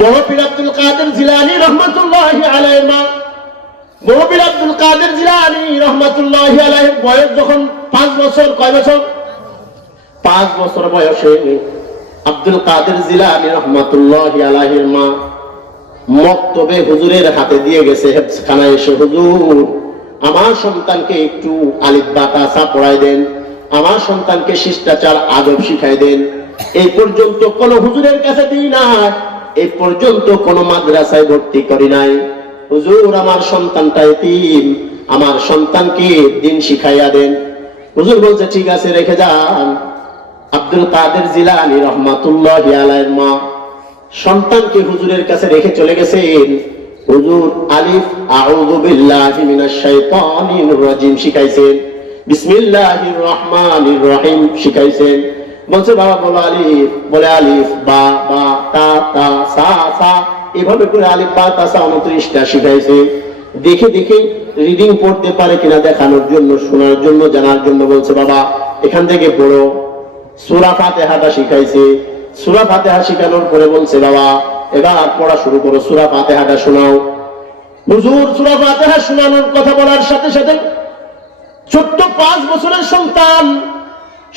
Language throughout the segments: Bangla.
বড় পীর আব্দুল কাদের জিলানী রহমাতুল্লাহি আলাইহি মা, বড় পীর আব্দুল কাদের জিলানী রহমাতুল্লাহি আলাইহি বয়স যখন 5 বছর, কয় বছর? 5 বছর বয়সে আব্দুল কাদের জিলানী রহমাতুল্লাহি আলাইহির মা মক্তবে হুজুরের হাতে দিয়ে গেছে হেফজখানায় এসে, হুজুর আমার সন্তানকে একটু আলিফ বা তা সা পড়াই দেন, আমার সন্তানকে শিষ্টাচার আদব শিখাই দেন। এই পর্যন্ত কোন হুজুরের কাছে দিই না, এই পর্যন্ত কোন মাদ্রাসায় ভর্তি করি নাই। হুজুর আমার সন্তানটা এতিম, আমার সন্তানকে দিন শিখাইয়া দেন। হুজুর বলছে ঠিক আছে রেখে যান। আব্দুল কাদের জিলানী রহমাতুল্লাহি আলাইহির মা সন্তানকে হুজুরের কাছে রেখে চলে গেছেন। হুজুর আলিফ আউযু বিল্লাহি মিনাশ শাইতানির রাজিম শিখাইছেন, বিসমিল্লাহির রহমানির রহিম শিখাইছেন। বলছে বাবা বলো আলিফ, বলে আলিফ বা বা তা তা সা সা, এভাবে করে আলিফ বা তা সা 29টা শিখাইছে। দেখে দেখে রিডিং পড়তে পারে কিনা দেখানোর জন্য, শোনার জন্য, জানার জন্য বলছে বাবা এখান থেকে পড়ো। সূরা ফাতিহাটা শিখাইছে। সূরা ফাতিহা শিখানোর পরে বলছে বাবা এবার পড়া শুরু করো, সূরা ফাতিহাটা শোনাও। হুজুর সূরা ফাতিহা শোনানোর কথা বলার সাথে সাথে ছোট্ট 5 বছরের সন্তান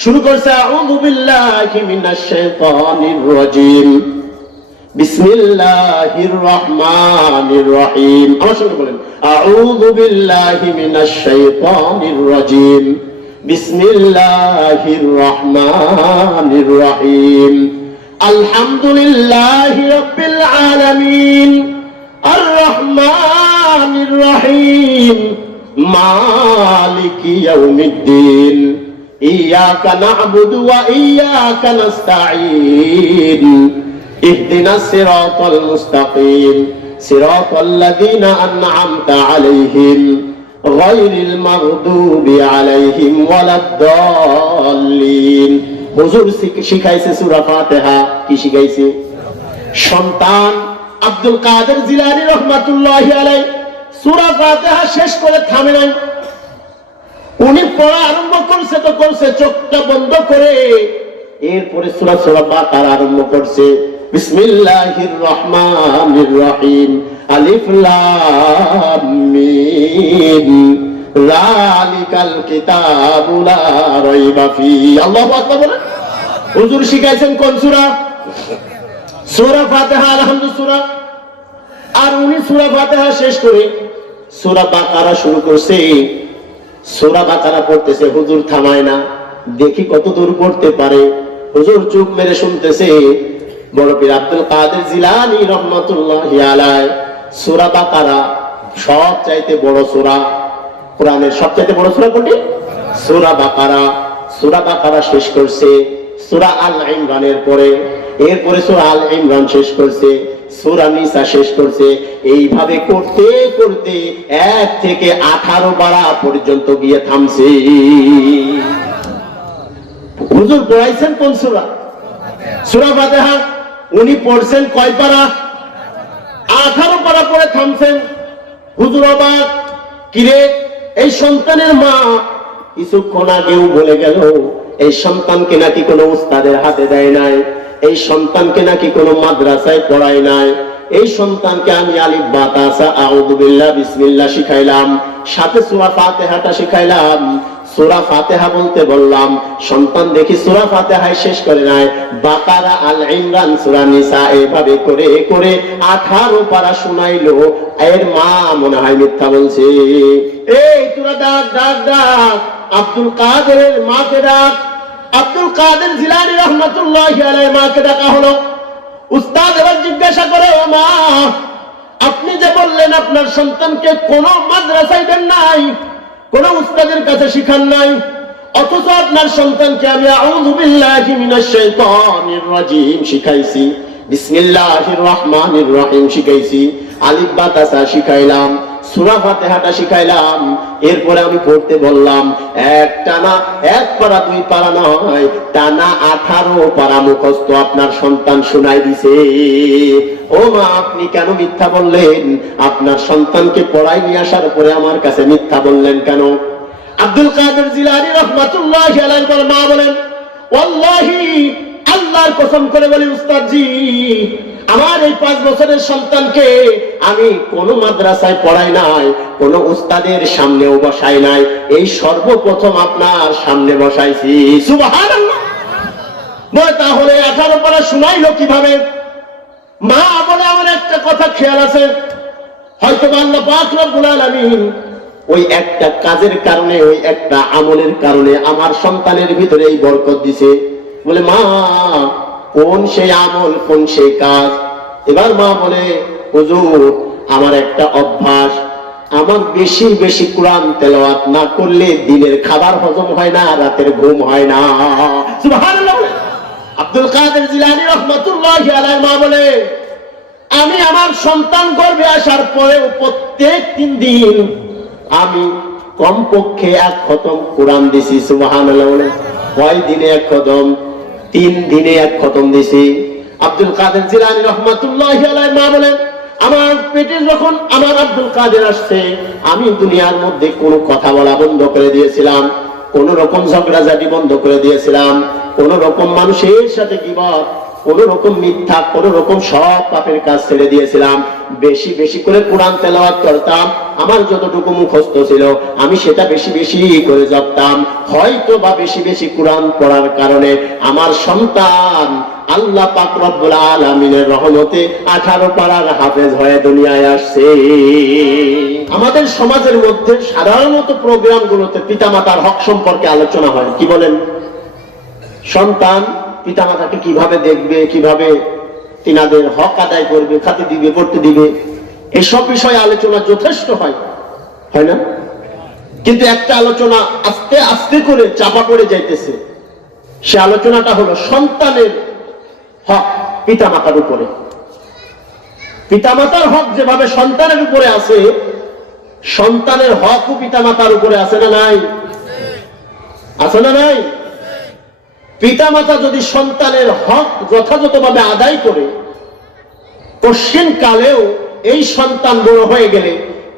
শুরু করছে আউযু বিল্লাহি মিনাশ শাইতানির রাজিম, বিসমিল্লাহির রহমানির রহিম। আমার সঙ্গে বলেন আউযু বিল্লাহি মিনাশ শাইতানির রাজিম, বিসমিল্লাহির রহমানির রহিম, আলহামদুলিল্লাহি রাব্বিল আলামিন, আর রহমানির রহিম, মালিকি ইয়াউমিদ্দিন, ইয়াকা না'বুদু ওয়া ইয়াকা নাস্তাঈন, ইহদিনাস সিরাতাল মুস্তাকিম, সিরাতাল লাযীনা আন'আমতা আলাইহিম গায়রিল মাগদুবি আলাইহিম ওয়ালাদ-দাল্লিন। হুজুর শিখাইছে সূরা ফাতিহা। কি শিখাইছে? সন্তান আব্দুল কাদের জিলানী রহমাতুল্লাহি আলাইহি সূরা ফাতিহা শেষ করে থামে নাই। উনি পড়া আরম্ভ করছে তো করছে চোখটা বন্ধ করে, এরপরে সূরা বাকারা আরম্ভ করছে, বিসমিল্লাহির রহমানির রহিম, আলিফ লাম মিম, যালিকাল কিতাবু লা রাইবা ফীহি। আল্লাহু আকবার বলেন। হুজুর শিখাইছেন কোন সূরা? সূরা ফাতিহা, আলহামদুলিল্লাহ সূরা। আর উনি সূরা ফাতিহা শেষ করে সূরা বাকারা শুরু করছে। সূরা বাকারা পড়তেছে, হুজুর থামায় না, দেখি কত দূর পড়তে পারে। হুজুর চুপ মেরে শুনতেছে। বড় পীর আব্দুল কাদের জিলানী রহমাতুল্লাহি আলাইহি সূরা বাকারা সবচাইতে বড় সূরা, কোরআনের সবচাইতে বড় সূরা কোনটি? সূরা বাকারা। সূরা বাকারা শেষ করছে, সূরা আল ইমরানের পরে, এরপরে সূরা আল ইমরান শেষ করছে, সূরা নিসা শেষ করছে। এইভাবে করতে করতে 1 থেকে 18 পারা পর্যন্ত গিয়ে থামছে। হুজুর পড়াইছেন কোন সূরা? সূরা ফাতিহা। উনি পড়ছেন কয় পারা? 18 পারা পড়ে থামছেন। হুজুর অবাক, কিরে এই সন্তানের মা কিছুক্ষণ আগেও বলে গেল এই সন্তানকে নাকি কোনো উস্তাদের হাতে দেয় নাই, এই সন্তানকে নাকি কোনো মাদ্রাসায় পড়ায় নাই, এই সন্তানকে আমি আলিফ বা তা সা আউযু বিল্লাহ বিসমিল্লাহ শিখাইলাম, সাথে সূরা ফাতিহাটা শিখাইলাম। সূরা ফাতিহা বলতে বললাম, সন্তান দেখি সূরা ফাতিহায় শেষ করে নাই, বাকারা, আল ইমরান, সূরা নিসা এইভাবে করে করে 18 পারা শুনাইলো। এর মা মনে হয় মিথ্যা বলছে। এই তোরা ডাক ডাক ডাক, আব্দুল কাদেরের মাকে ডাক। আব্দুল কাদের জিলানী রহমাতুল্লাহি আলাইহির মাকে ডাকা হলো। উস্তাদ এবার জিজ্ঞাসা করে, ও মা আপনি যে বললেন আপনার সন্তানকে কোন মাদ্রাসায় দেন নাই, কোন উস্তাদের কাছে শিখান নাই, অথচ আপনার সন্তানকে আমি আউযু বিল্লাহি মিনাশ শাইতানির রাজিম শিখাইছি, বিসমিল্লাহির রহমানির রহিম শিখাইছি, আলিফ বা তা সা শিখাইলাম, সূরা ফাতিহাটা শিখাইলাম, এরপরে আমি পড়তে বললাম, টানা 1 পারা 2 পারা নয়, টানা 18 পারা মুখস্থ আপনার সন্তান শোনাই দিছে। ও মা আপনি কেন মিথ্যা বললেন? আপনার সন্তানকে পড়াই নিয়ে আসার পরে আমার কাছে মিথ্যা বললেন কেন? আব্দুল কাদের জিলানী রাহমাতুল্লাহি আলাইহি মা বলেন, ওয়াল্লাহি আল্লাহর কসম করে বলি উস্তাদ জি, আমার এই 5 বছরের সন্তানকে আমি কোন মাদ্রাসায় পড়াই নাই, কোন উস্তাদের সামনেও বসাই নাই, এই সর্বপ্রথম আপনার সামনে বসাইছি। সুবহানাল্লাহ। তাহলে 18 পারা শুনাইলো কিভাবে? মা বলে আমার একটা কথা খেয়াল আছে, হয়তো আল্লাহ পাক রব্বুল আলামিন ওই একটা কাজের কারণে, ওই একটা আমলের কারণে আমার সন্তানের ভিতরে এই বরকত দিছে। বলে মা কোন সেই আমল, কোন সেই কাজ? এবার মা বলে হুজুর আমার একটা অভ্যাস, আমার বেশি বেশি কোরআন তেলাওয়াত না করলে দিনের খাবার হজম হয় না, রাতের ঘুম হয় না। সুবহানাল্লাহ। আব্দুল কাদের জিলানী রাহমাতুল্লাহি আলাইহি মা বলে আমি আমার সন্তান গর্ভে আসার পরে প্রত্যেক 3 দিন আমি কমপক্ষে 1 খতম কোরআন দিছি। সুবহানাল্লাহ। কয় দিনে 1 খতম? 3 দিনে 1 খতম দিছি। আব্দুল কাদের জিলানী রাহমাতুল্লাহি আলাইহি মা বলেন আমার পেটে যখন আমার আব্দুল কাদের আসছে, আমি দুনিয়ার মধ্যে কোনো কথা বলা বন্ধ করে দিয়েছিলাম, কোন রকম ঝগড়াঝাটি বন্ধ করে দিয়েছিলাম, কোন রকম মানুষের সাথে গীবত, কোন রকম মিথ্যা, কোন রকম সব পাপের কাজ ছেড়ে দিয়েছিলাম। বেশি বেশি করে কোরআন তেলাওয়াত করতাম, আমার যতটুকু মুখস্থ ছিল আমি সেটা বেশি বেশি করে জপতাম। হয়তো বা বেশি বেশি কোরআন পড়ার কারণে আমার সন্তান আল্লাহ পাক রব্বুল আলামিনের রহমতে 18 পারার হাফেজ হয়ে দুনিয়ায় আসছে। আমাদের সমাজের মধ্যে সাধারণত প্রোগ্রামগুলোতে পিতামাতার হক সম্পর্কে আলোচনা হয়। কি বলেন? সন্তান পিতামাতাকে কিভাবে দেখবে, কিভাবে তিনাদের হক আদায় করবে, খাতে দিবে, পড়তে দিবে, এসব বিষয়ে আলোচনা যথেষ্ট হয়, হয় না? কিন্তু একটা আলোচনা আস্তে আস্তে করে চাপা পড়ে যাইতেছে। সে আলোচনাটা হলো সন্তানের হক পিতামাতার উপরে। পিতামাতার হক যেভাবে সন্তানের উপরে আছে, সন্তানের হকও পিতামাতার উপরে আছে না নাই? আছে না নাই? পিতামাতা যদি সন্তানের হক যথাযথভাবে আদায় করে, পশ্চিম কালেও এই সন্তান বড় হয়ে গেলে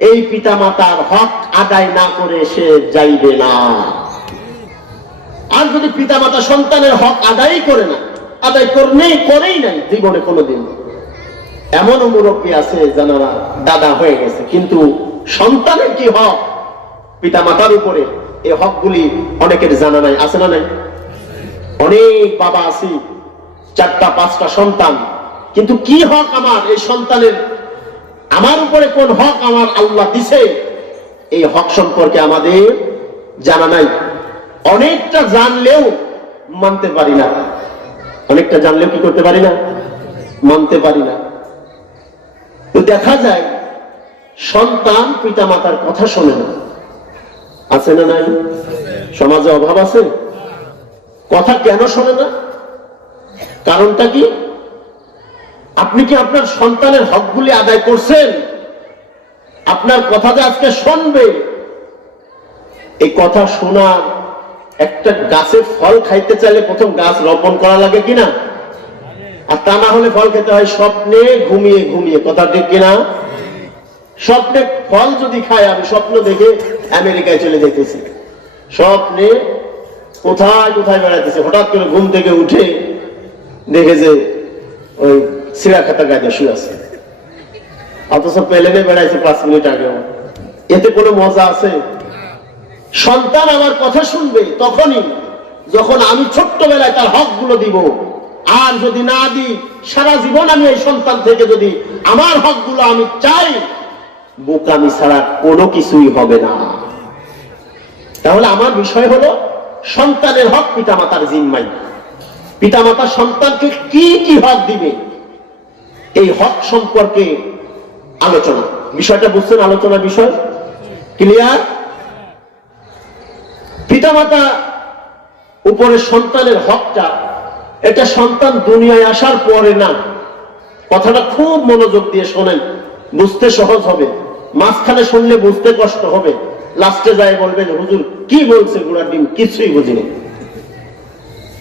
এই পিতামাতার হক আদায় না করে সে যাইবে না। আর যদি পিতামাতা সন্তানের হক আদায় করে না, আদায় করেই নাই জীবনে কোনোদিন, এমনও মুরব্বী আছে যারা দাদা হয়ে গেছে, কিন্তু সন্তানের কি হক পিতামাতার উপরে, এই হকগুলি অনেকের জানা নাই। আছে না নাই? অনেক বাবা আছি, 4টা 5টা সন্তান, কিন্তু কি হক আমার এই সন্তানের, আমার উপরে কোন হক আমার আল্লাহ দিছে, এই হক সম্পর্কে আমাদের জানা নাই। অনেকটা জানলেও মানতে পারি না, অনেকটা জানলেও কি করতে পারি না? মানতে পারি না। তো দেখা যায় সন্তান পিতামাতার কথা শোনে না। আছে না নাই? সমাজে অভাব আছে। কথা কেন শোনে না? কারণটা কি? আপনি কি আপনার সন্তানের হকগুলি আদায় করছেন? আপনার কথা যে আজকে শুনবে, এই কথা শোনার, একটা গাছের ফল খাইতে চাইলে প্রথম গাছ রোপণ করা লাগে কিনা? আর তা না হলে ফল খেতে হয় স্বপ্নে ঘুমিয়ে ঘুমিয়ে। কথা ঠিক কিনা? স্বপ্নে ফল যদি খায়, আমি স্বপ্ন দেখে আমেরিকায় চলে যেতেছি, স্বপ্নে কোথায় কোথায় বেড়াইতেছে, হঠাৎ করে ঘুম থেকে উঠে দেখে যে ওই সিরা খাতা গায়ে শুয়ে আছে, অথচ প্লেনে বেড়াইছে 5 মিনিট আগে। এতে কোনো মজা আছে? সন্তান আমার কথা শুনবে তখনই যখন আমি ছোট্টবেলায় তার হকগুলো দিব। আর যদি না দিই, সারা জীবন আমি এই সন্তান থেকে যদি আমার হকগুলো আমি চাই, বোকামি ছাড়া কোনো কিছুই হবে না। তাহলে আমার বিষয় হলো সন্তানের হক পিতামাতার জিম্মায়। পিতামাতা সন্তানকে কি কি হক দিবে, এই হক সম্পর্কে আলোচনা। বিষয়টা বুঝছেন? আলোচনার বিষয় ক্লিয়ার? পিতামাতা উপরে সন্তানের হকটা, এটা সন্তান দুনিয়ায় আসার পরে না। কথাটা খুব মনোযোগ দিয়ে শোনেন, বুঝতে সহজ হবে। মাঝখানে শুনলে বুঝতে কষ্ট হবে, লাস্টে যায় বলবেন হুজুর কি বলছে ঘোড়ার ডিম, কিছুই বুঝিনি।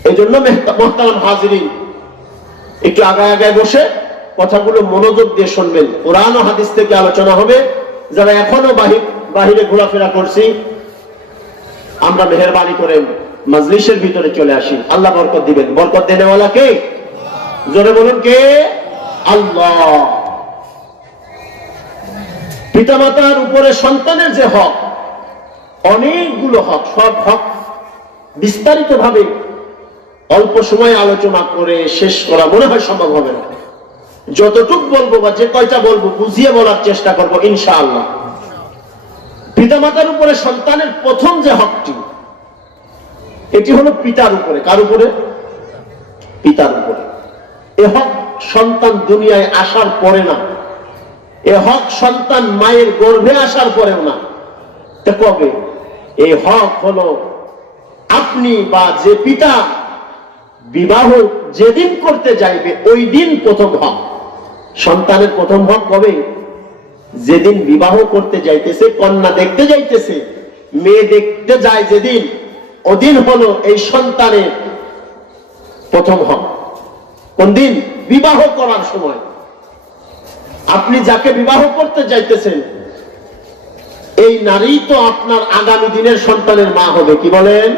এই জন্য মুহতারাম হাজিরিন, একটু আগায় আগায় বসে কথাগুলো মনোযোগ দিয়ে শুনবেন। কোরআন ও হাদিস থেকে আলোচনা হবে। যারা এখনো বাহিরে ঘোরাফেরা করছি, আমরা মেহেরবানি করে মাজলিসের ভিতরে চলে আসি। আল্লাহ বরকত দিবেন। বরকত দেনেওয়ালা কে? জোরে বলুন কে? আল্লাহ। পিতামাতার উপরে সন্তানের যে হক, অনেকগুলো হক, সব হক বিস্তারিত ভাবে অল্প সময় আলোচনা করে শেষ করা মনে হয় সম্ভব হবে না। যতটুক বলবো বা যে কয়টা বলবো বুঝিয়ে বলার চেষ্টা করবো ইনশাআল্লাহ। পিতামাতার উপরে সন্তানের প্রথম যে হকটি, এটি হলো পিতার উপরে। কার উপরে? পিতার উপরে। এ হক সন্তান দুনিয়ায় আসার পরে না, এ হক সন্তান মায়ের গর্ভে আসার পরেও না। তা কবে? এই হক হলো আপনি বা যে পিতা বিবাহ যেদিন করতে যাইবে ওই দিন প্রথম হক। সন্তানের প্রথম হক কবে? যেদিন বিবাহ করতে যাইতেছে, কন্যা দেখতে যাইতেছে, মেয়ে দেখতে যায় যেদিন, ওদিন হলো এই সন্তানের প্রথম হক। কোন দিন? বিবাহ করার সময়। আপনি যাকে বিবাহ করতে যাইতেছেন এই নারী তো আপনার আগামী দিনের সন্তানের মা হবে। কি বলেন?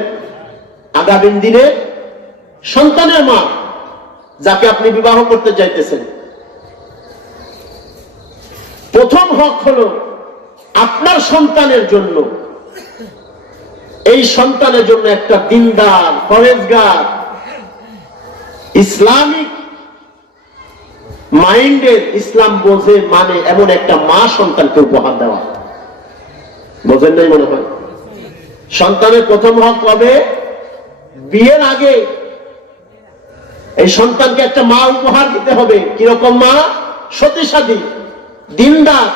আগামী দিনের সন্তানের মা যাকে আপনি বিবাহ করতে যাইতেছেন। প্রথম হক হলো আপনার সন্তানের জন্য, এই সন্তানের জন্য একটা দিনদার, পরেজগার, ইসলামিক মাইন্ডের, ইসলাম বোঝে মানে এমন একটা মা সন্তানকে উপহার দেওয়া। বোঝেন নাই মনে হয়? সন্তানের প্রথম হক কবে? বিয়ের আগে এই সন্তানকে একটা মা উপহার দিতে হবে। কিরকম মা? সতীসাধী, দিনদার,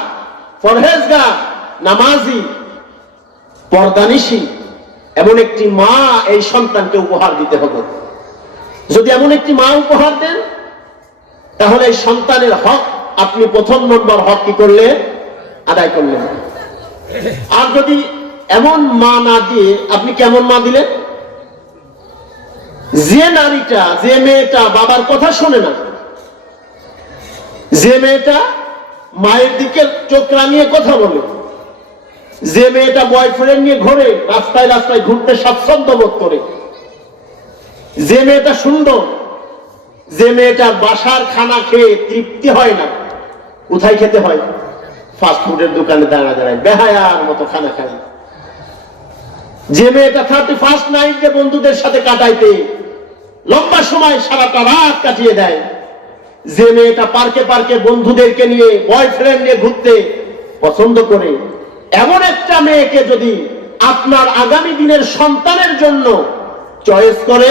পরহেজগার, নামাজি, পর্দানিশী, এমন একটি মা এই সন্তানকে উপহার দিতে হবে। যদি এমন একটি মা উপহার দেন তাহলে এই সন্তানের হক আপনি প্রথম নম্বর হক কি করলেন? আদায় করলেন। আর যদি এমন মা না দিয়ে আপনি কেমন মা দিলেন? যে নারীটা, যে মেয়েটা বাবার কথা শোনে না, যে মেয়েটা মায়ের দিকে চোখ রাঙিয়ে কথা বলে, যে মেয়েটা বয়ফ্রেন্ড নিয়ে ঘোরে, রাস্তায় রাস্তায় ঘুরতে স্বাচ্ছন্দ্য বোধ করে, যে মেয়েটা সুন্দর, যে মেয়েটার বাসার খানা খেয়ে তৃপ্তি হয় না, কোথায় খেতে হয়? ফাস্ট ফুডের দোকানে দাঁড়া দাঁড়ায় বেহায়ার মতো খানা খায়। যে মেয়েটা 31st নাইটে বন্ধুদের সাথে কাটাইতে লম্বা সময় সারাটা রাত কাটিয়ে দেয়, যে মেয়েটা পার্কে পার্কে বন্ধুদেরকে নিয়ে, বয়ফ্রেন্ড নিয়ে ঘুরতে পছন্দ করে, এমন একটা মেয়েকে যদি আপনার আগামী দিনের সন্তানের জন্য চয়েস করে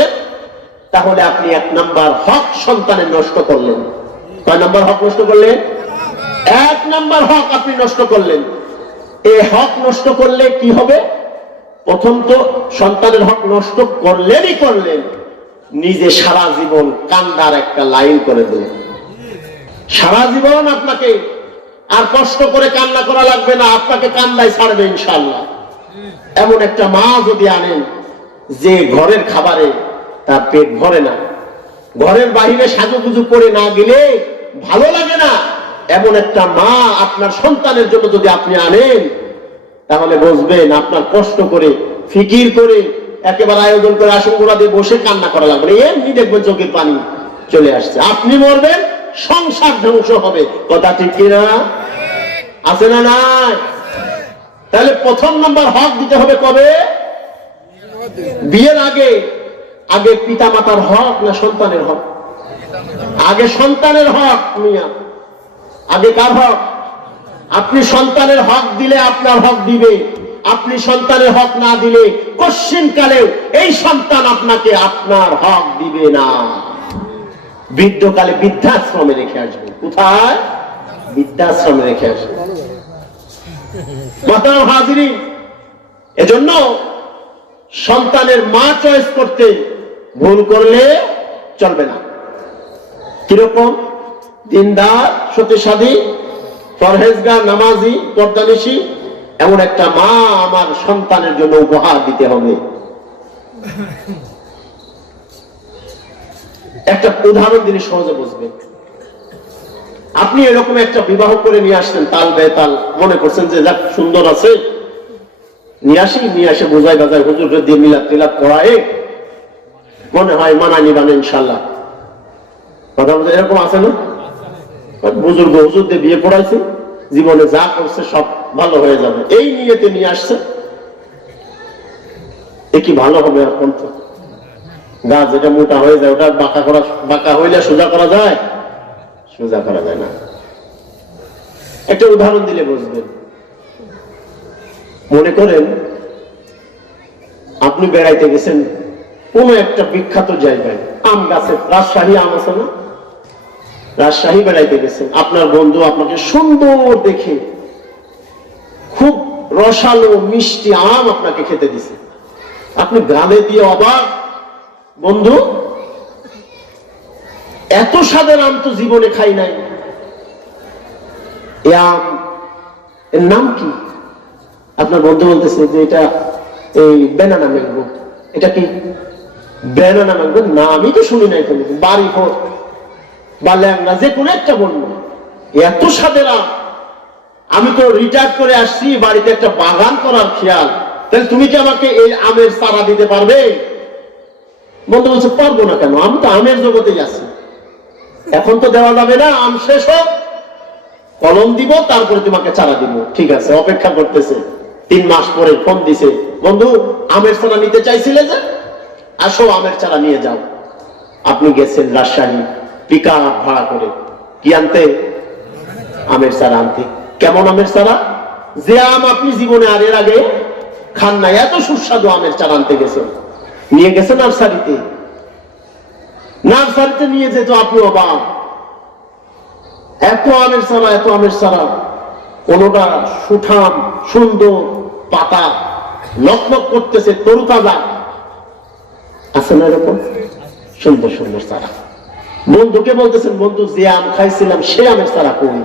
তাহলে আপনি 1 নাম্বার হক সন্তানের নষ্ট করলেন। কয় নাম্বার হক নষ্ট করলেন? 1 নাম্বার হক আপনি নষ্ট করলেন। এই হক নষ্ট করলে কি হবে? প্রথম তো সন্তানের হক নষ্ট করলেনই করলেন, নিজে সারা জীবন কান্দার একটা লাইন করে দিলেন। সারা জীবন আপনাকে আর কষ্ট করে কান্না করা লাগবে না, আপনাকে কান্দায় ছাড়বে ইনশাআল্লাহ। এমন একটা মা যদি আনেন যে ঘরের খাবারে তার পেট ভরে না, ঘরের বাহিরে সাজুগুজু করে না গেলে ভালো লাগে না, এমন একটা মা আপনার সন্তানের জন্য যদি আপনি আনেন তাহলে বুঝবেন আপনার কষ্ট করে, ফিকির করে, একেবারে আয়োজন করে আসন গোড়া দিয়ে বসে কান্না করা লাগবে। এমনি দেখবেন চোখের পানি চলে আসছে। আপনি মরবেন, সংসার ধ্বংস হবে। কথা ঠিক কিনা? আছে না নাই? তাহলে প্রথম নাম্বার হক দিতে হবে কবে? বিয়ের আগে। আগে পিতা মাতার হক না সন্তানের হক? আগে সন্তানের হক। মিয়া, আগে কার হক? আপনি সন্তানের হক দিলে আপনার হক দিবে, আপনি সন্তানের হক না দিলে কশ্চিনকালেও এই সন্তান আপনাকে আপনার হক দিবে না। বৃদ্ধকালে বৃদ্ধাশ্রমে রেখে আসবে। কোথায়? বৃদ্ধাশ্রমে রেখে আসবে। মাতার হাজিরিন, এজন্য সন্তানের মা চয়েস করতে ভুল করলে চলবে না। কিরকম? দিনদার, সতীসাধী, পরহেজগার, নামাজি, পর্দানিশী, এমন একটা মা আমার সন্তানের জন্য উপহার দিতে হবে। একটা উদাহরণ দিলে সহজে বুঝবেন। আপনি এরকম একটা বিবাহ করে নিয়ে আসছেন, তাল বেতাল, মনে করছেন যে যাক সুন্দর আছে, নিয়ে আসে বোঝাই বাজায় হুজুর দিয়ে মিলাদ টিলাদ করায় মনে হয় মানায় নিবান ইনশাল্লাহ। কথা বলতে এরকম আছে না? বুজুর্গ হুজুরদের বিয়ে পড়াইছে, জীবনে যা করছে সব ভালো হয়ে যাবে, এই নিয়েতে নিয়ে আসছে। এ কি ভালো হবে? এখন তো গাছ যেটা মোটা হয়ে যায় ওটা বাঁকা হইলে সোজা করা যায়? সোজা করা যায় না। একটা উদাহরণ দিলে বুঝবেন। মনে করেন আপনি বেড়াইতে গেছেন কোন একটা বিখ্যাত জায়গায়, আম গাছে, রাজশাহী আম আছে না, রাজশাহী বেড়াইতে গেছেন, আপনার বন্ধু আপনাকে সুন্দর দেখে খুব রসালো মিষ্টি আম আপনাকে খেতে দিছে, আপনি গালে দিয়ে অবাক, বন্ধু এত স্বাদের আম তো জীবনে খাই নাই, এ আম এর নাম কি? আপনার বন্ধু বলতেছে যে এটা এই বেনানা ম্যাঙ্গো। এটা কি বেনানা ম্যাঙ্গো? না, আমি তো শুনি নাই কোনো, বাড়ি হোক বা ল্যাংড়া যে কোনো একটা বলল, এত স্বাদের আম, আমি তো রিটায়ার করে আসছি, বাড়িতে একটা বাগান করার খেয়াল, তাহলে তুমি কি আমাকে এই আমের চারা দিতে পারবে? বন্ধু বলছে পারবো না কেন, আমি তো আমের জগতেই আছি, এখন তো দেওয়া যাবে না, আম শেষ হোক, কলম দিব, তারপরে তোমাকে চারা দিব। ঠিক আছে, অপেক্ষা করতেছে। 3 মাস পরে ফোন দিছে, বন্ধু আমের চারা নিতে চাইছিলে যে, আসো আমের চারা নিয়ে যাও। আপনি গেছেন রাজশাহী, পিকআপ ভাড়া করে, কি আনতে? আমের চারা আনতে। কেমন আমের চারা? যে আম আপনি জীবনে আর এর আগে খান নাই, এত সুস্বাদু আমের চারা আনতে গেছেন। নিয়ে গেছেন নার্সারিতে, নার্সারিতে নিয়ে যেত আপনি অবাক, এত আমের চারা, এত আমের চারা, কোনটা সুঠাম সুন্দর, পাতা লকলক করতেছে, তরুতাজা আছে না এরকম সুন্দর সুন্দর চারা। বন্ধুকে বলতেছেন, বন্ধু যে আম খাইছিলাম সে আমের চারা কই?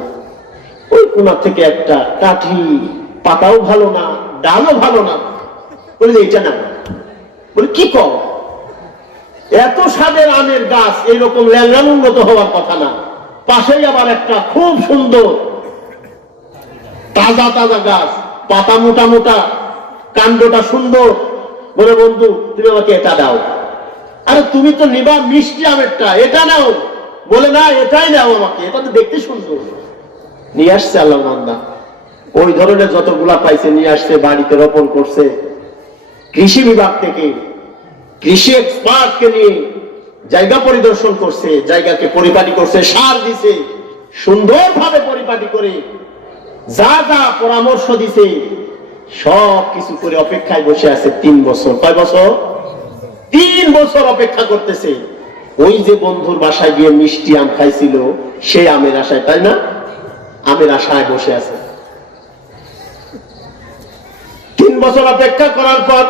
ওই কোনা থেকে একটা কাঠি, পাতাও ভালো না, ডালও ভালো না। বলে এটা না। বলে কি কর? এত স্বাদের আমের গাছ এইরকম ল্যাংড়ান উন্নত হওয়ার কথা না, পাশেই আবার একটা খুব সুন্দর তাজা তাজা গাছ, পাতা মোটা মোটা, কাণ্ডটা সুন্দর। বলে বন্ধু তুমি আমাকে এটা দাও। আরে তুমি তো নিবা মিষ্টি আমেরটা, এটা নাও। বলে না, এটাই নাও আমাকে, এটা তো দেখতে সুন্দর। নিয়ে আসছে আল্লাহ বান্দা, ওই ধরনের যতগুলা পাইছে নিয়ে আসছে, বাড়িতে রোপণ করছে। কৃষি বিভাগ থেকে কৃষি এক্সপার্টকে নিয়ে জায়গা পরিদর্শন করছে, জায়গাকে পরিপাটি করছে, সার দিছে, সুন্দরভাবে পরিপাটি করে যা যা পরামর্শ দিছে সব কিছু করে অপেক্ষায় বসে আছে 3 বছর। কয় বছর? 3 বছর অপেক্ষা করতেছে। ওই যে বন্ধুর বাসায় গিয়ে মিষ্টি আম খাইছিল সেই আমের আশায়, তাই না? আমের আশায় বসে আছে। 3 বছর অপেক্ষা করার পর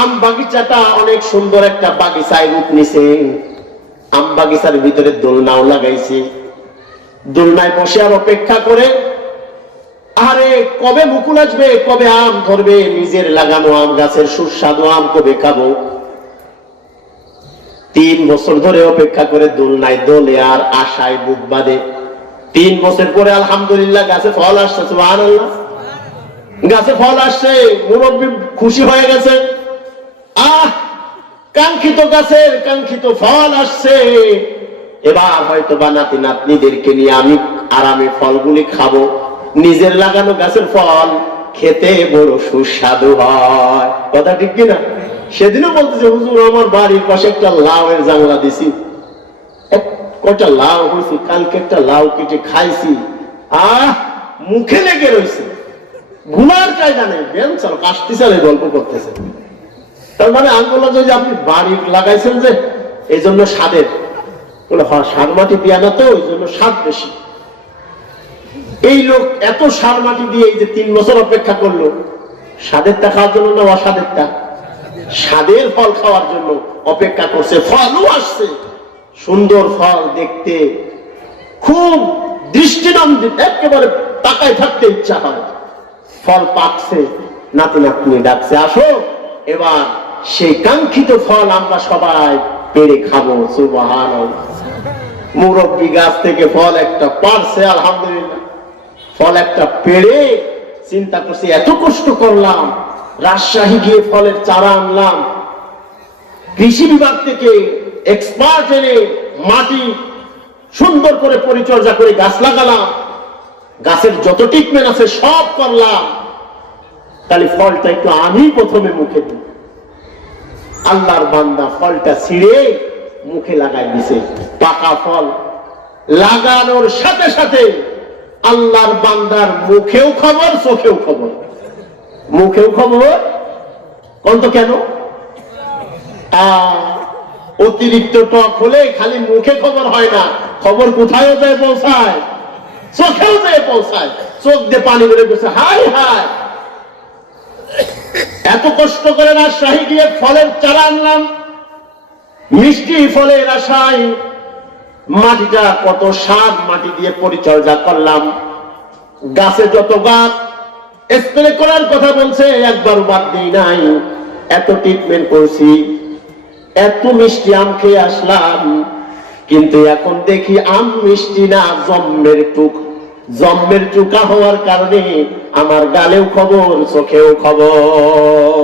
আম বাগিচাটা অনেক সুন্দর একটা বাগিচায় রূপ নিছে। আম বাগিচার ভিতরে দোলনাও লাগাইছে, দোলনায় বসে আর অপেক্ষা করে, আরে কবে মুকুল আসবে, কবে আম ধরবে, নিজের লাগানো আম গাছের সুস্বাদু আম কবে খাবো। 3 বছর ধরে অপেক্ষা করে দোলনায় দোলে আর আশায় বুক বাঁধে। 3 বছর পরে আলহামদুলিল্লাহ গাছে ফল আসছে, সুবহানাল্লাহ। গাছে ফল আসছে, মুরব্বি খুশি হয়ে গেছে, আহ কাঙ্ক্ষিত গাছের কাঙ্ক্ষিত ফল আসছে, এবার হয়তো বা নাতি নাতনিদেরকে নিয়ে আমি আরামে ফলগুলি খাবো। নিজের লাগানো গাছের ফল খেতে বড় সুস্বাদু হয়, কথা ঠিক কিনা? সেদিনও বলতেছে, হুজুর আমার বাড়ির পাশে একটা লাউয়ের জাংলা দিছি, কয়টা লাউ হয়েছে, কালকে একটা লাউ কেটে খাইছি, মুখে লেগে রয়েছে, ঘুমার কায়দা নেই, বেঞ্চাল কাশতি চালে গল্প করতেছে। তার মানে আঙ্গুল যদি আপনি বাড়ি লাগাইছেন যে এই জন্য স্বাদের, বলে হ্যাঁ সার মাটি দিয়া না তো ওই জন্য স্বাদ বেশি। এই লোক এত সার মাটি দিয়ে এই যে 3 বছর অপেক্ষা করলো, স্বাদেরটা খাওয়ার জন্য না অস্বাদেরটা? স্বাদের ফল খাওয়ার জন্য অপেক্ষা করছে, ফলও আসছে, সুন্দর ফল দেখতে খুব দৃষ্টিনন্দিত, একেবারে তাকায় থাকতে ইচ্ছা হয়। ফল পাকছে, নাতি নাতনি ডাকছে, আসো এবার সেই কাঙ্ক্ষিত ফল আমরা সবাই পেড়ে খাবো, সুবহানাল্লাহ। মুরব্বি গাছ থেকে ফল একটা পারছে, আলহামদুলিল্লাহ। ফল একটা পেড়ে চিন্তা করছি, এত কষ্ট করলাম, রাজশাহী গিয়ে ফলের চারা আনলাম, কৃষি বিভাগ থেকে এক্সপার্ট এনে মাটি সুন্দর করে পরিচর্যা করে গাছ লাগালাম, গাছের যত ট্রিটমেন্ট আছে সব করলাম, তাহলে ফলটা একটু আমি প্রথমে মুখে দিই। আল্লাহর বান্দা ফলটা ছিঁড়ে মুখে লাগাই দিছে, পাকা ফল লাগানোর সাথে সাথে আল্লাহর বান্দার মুখেও খবর, চোখেও খবর। মুখেও খবর কত কেন? অতিরিক্ত টক হলে খালি মুখে খবর হয় না, খবর কোথায়ও যায় পৌঁছায়, চোখেও যায় পৌঁছায়। চোখ দিয়ে পানি বেড়ে গেছে, হায় হায় এত কষ্ট করে রাজশাহী গিয়ে ফলের চারা আনলাম, মিষ্টি ফলের আশায় মাটিটা কত সার মাটি দিয়ে পরিচর্যা করলাম, গাছে যত গাছ স্প্রে করার কথা বলছে একবার বাদ দিই নাই, এত ট্রিটমেন্ট করছি, এত মিষ্টি আম খেয়ে আসলাম, কিন্তু এখন দেখি আম মিষ্টি না, জম্মের চুকা হওয়ার কারণে আমার গালেও খবর, চোখেও খবর।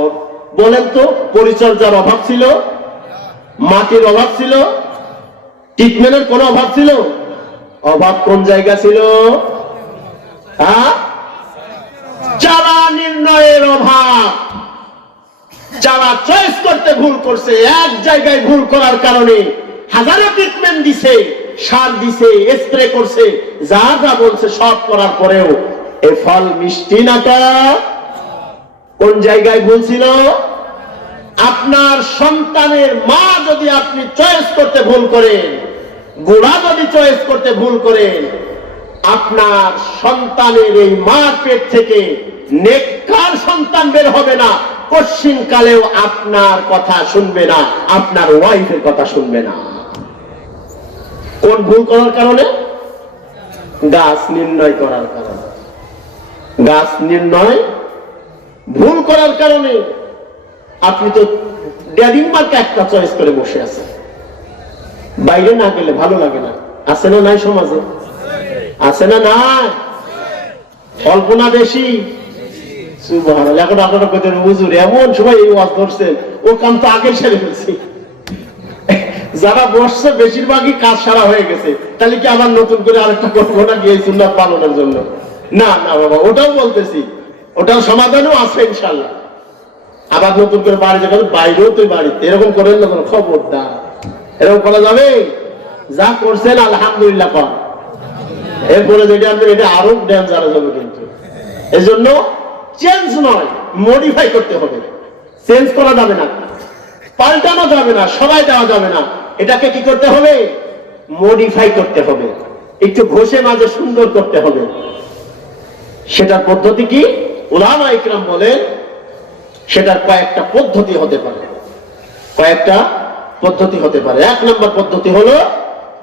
বলেন তো, পরিচর্যার অভাব ছিল? মাটির অভাব ছিল? ট্রিটমেন্টের কোন অভাব ছিল? অভাব কোন জায়গা ছিল? চারা নির্ণয়ের অভাব। চারা চয়েস করতে ভুল করছে, এক জায়গায় ভুল করার কারণে হাজারো ট্রিটমেন্ট দিছে, সার দিছে, স্প্রে করছে, যা যা বলছে সব করার পরেও এ ফল মিষ্টি নাটা কোন জায়গায় ভুল ছিল? আপনার সন্তানের মা যদি আপনি চয়েস করতে ভুল করেন, গোড়া যদি চয়েস করতে ভুল করেন, আপনার সন্তানের এই মা পেট থেকে নেককার সন্তান বের হবে না, কশ্চিন কালেও আপনার কথা শুনবে না, আপনার ওয়াইফের কথা শুনবে না। কোন ভুল করার কারণে? গাছ নির্ণয় করার কারণে। গাছ নির্ণয় ভুল করার কারণে আপনি তো ড্যাডিং মার্কে একটা চয়েস করে বসে আছেন, বাইরে না গেলে ভালো লাগে না। আছে না নাই সমাজে? আছে না নাই? অল্প না বেশি? সুবহানাল্লাহ। এখন আপনারা কইতেন হুজুর এমন সময় এই ওয়াজ করছেন, ও কাম তো আগে সেরে ফেলছি। যারা বসছে বেশিরভাগই কাজ সারা হয়ে গেছে, তাহলে কি আবার নতুন করে আরেকটা করবো না গিয়ে সুন্নাত পালনের জন্য? না না বাবা, ওটাও বলতেছি, ওটাও সমাধানও আছে ইনশাল্লাহ। আবার নতুন করে বাড়ি যাবে, বাইরেও তুই বাড়িতে এরকম করেন না, কোনো খবরদার এরকম করা যাবে? যা করছেন আলহামদুলিল্লাহ কর, এরপরে যেটা আনবেন এটা আরো ডেঞ্জারাস হবে। কিন্তু এই জন্য চেঞ্জ নয়, মডিফাই করতে হবে। চেঞ্জ করা যাবে না, পাল্টানো যাবে না, সবাই দেওয়া যাবে না। এটাকে কি করতে হবে? মডিফাই করতে হবে, একটু ঘষে মাঝে সুন্দর করতে হবে। সেটার পদ্ধতি কি? উলামা ইকরাম বলেন সেটার কয়েকটা পদ্ধতি হতে পারে, কয়েকটা পদ্ধতি হতে পারে। এক নম্বর পদ্ধতি হলো,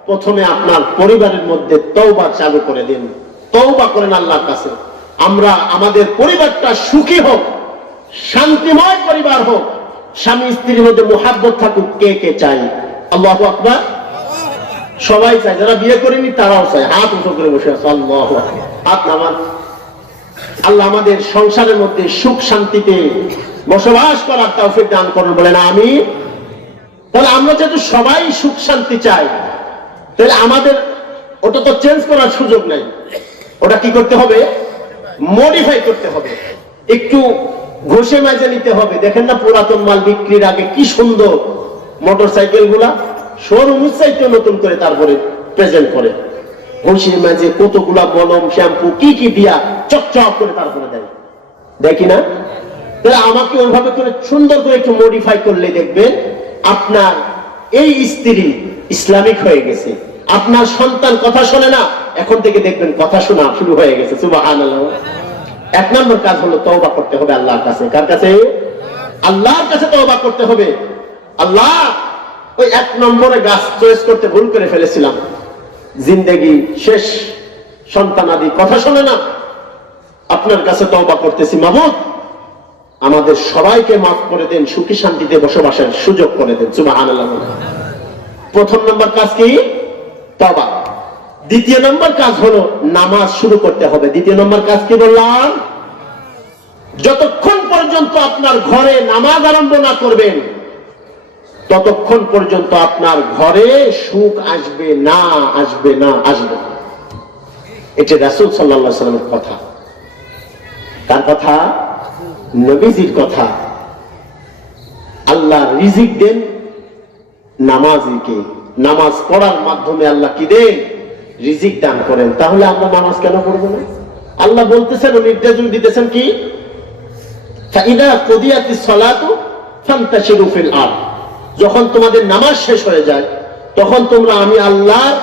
প্রথমে আপনার পরিবারের মধ্যে তওবা চালু করে দিন, তওবা করেন আল্লাহর কাছে। আমরা আমাদের পরিবারটা সুখী হোক, শান্তিময় পরিবার হোক, স্বামী স্ত্রীর মধ্যে মুহাব্বত থাকুক। কে কে চাই? আল্লাহু আকবার। সবাই চায়, যারা বিয়ে করেনি তারাও চায়। হাত উঁচু করে বসে আছে, আল্লাহু আকবার, হাত নামান। আল্লাহ আমাদের সংসারের মধ্যে সুখ শান্তিতে বসবাস করার তৌফিক দান করুন, বলেন আমিন। তাহলে আমরা যেহেতু সবাই সুখ শান্তি চাই, তাহলে আমাদের ওটা তো চেঞ্জ করার সুযোগ নেই, ওটা কি করতে হবে? মডিফাই করতে হবে, একটু ঘষে মাজে নিতে হবে। দেখেন না পুরাতন মাল বিক্রির আগে কি সুন্দর মোটর সাইকেল গুলা শোরুম চাইতে নতুন করে তারপরে প্রেজেন্ট করে, ঘষে মাজে কতগুলা মলম শ্যাম্পু কি কি দিয়া চকচক করে তারপরে দেয়, দেখি না? তাহলে আমাকে ওইভাবে করে সুন্দর করে একটু মডিফাই করলে দেখবেন আপনার এই স্ত্রী ইসলামিক হয়ে গেছে। আপনার সন্তান কথা শোনে না, এখন থেকে দেখবেন কথা শোনা শুরু হয়ে গেছে। সুবহানাল্লাহ। এক নম্বর কাজ হলো তওবা করতে হবে আল্লাহর কাছে। কার কাছে? আল্লাহর কাছে তওবা করতে হবে। আল্লাহ, ওই এক নম্বরে গাছ চয়েস করতে ভুল করে ফেলেছিলাম, জিন্দেগি শেষ, সন্তানাদি কথা শোনে না, আপনার কাছে তওবা করতেছি মাবুদ, আমাদের সবাইকে মাফ করে দেন, সুখী শান্তিতে বসবাসের সুযোগ করে দেন। সুবহানাল্লাহ। প্রথম নম্বর কাজ কি? তওবা। দ্বিতীয় নম্বর কাজ হলো নামাজ শুরু করতে হবে। দ্বিতীয় নম্বর কাজ কি বললাম? যতক্ষণ পর্যন্ত আপনার ঘরে নামাজ আরম্ভ না করবেন, ততক্ষণ পর্যন্ত আপনার ঘরে সুখ আসবে না, আসবে না, আসবে না। এটা রাসূল সাল্লাল্লাহু আলাইহি ওয়াসাল্লামের কথা। তার কথা, নবীজির কথা। আল্লাহ রিজিক দেন নামাজীকে, নামাজ পড়ার মাধ্যমে আল্লাহ কি দেন? রিজিক দান করেন। তাহলে আমরা নামাজ কেন পড়বো না? আল্লাহ বলতেছেন ও নির্দেশন দিতেছেন কি? ফাইদা কুদিয়াতিস সালাতু ফান্তাশিরু ফিল আরদ, যখন তোমাদের নামাজ শেষ হয়ে যায় তখন তোমরা আমি আল্লাহর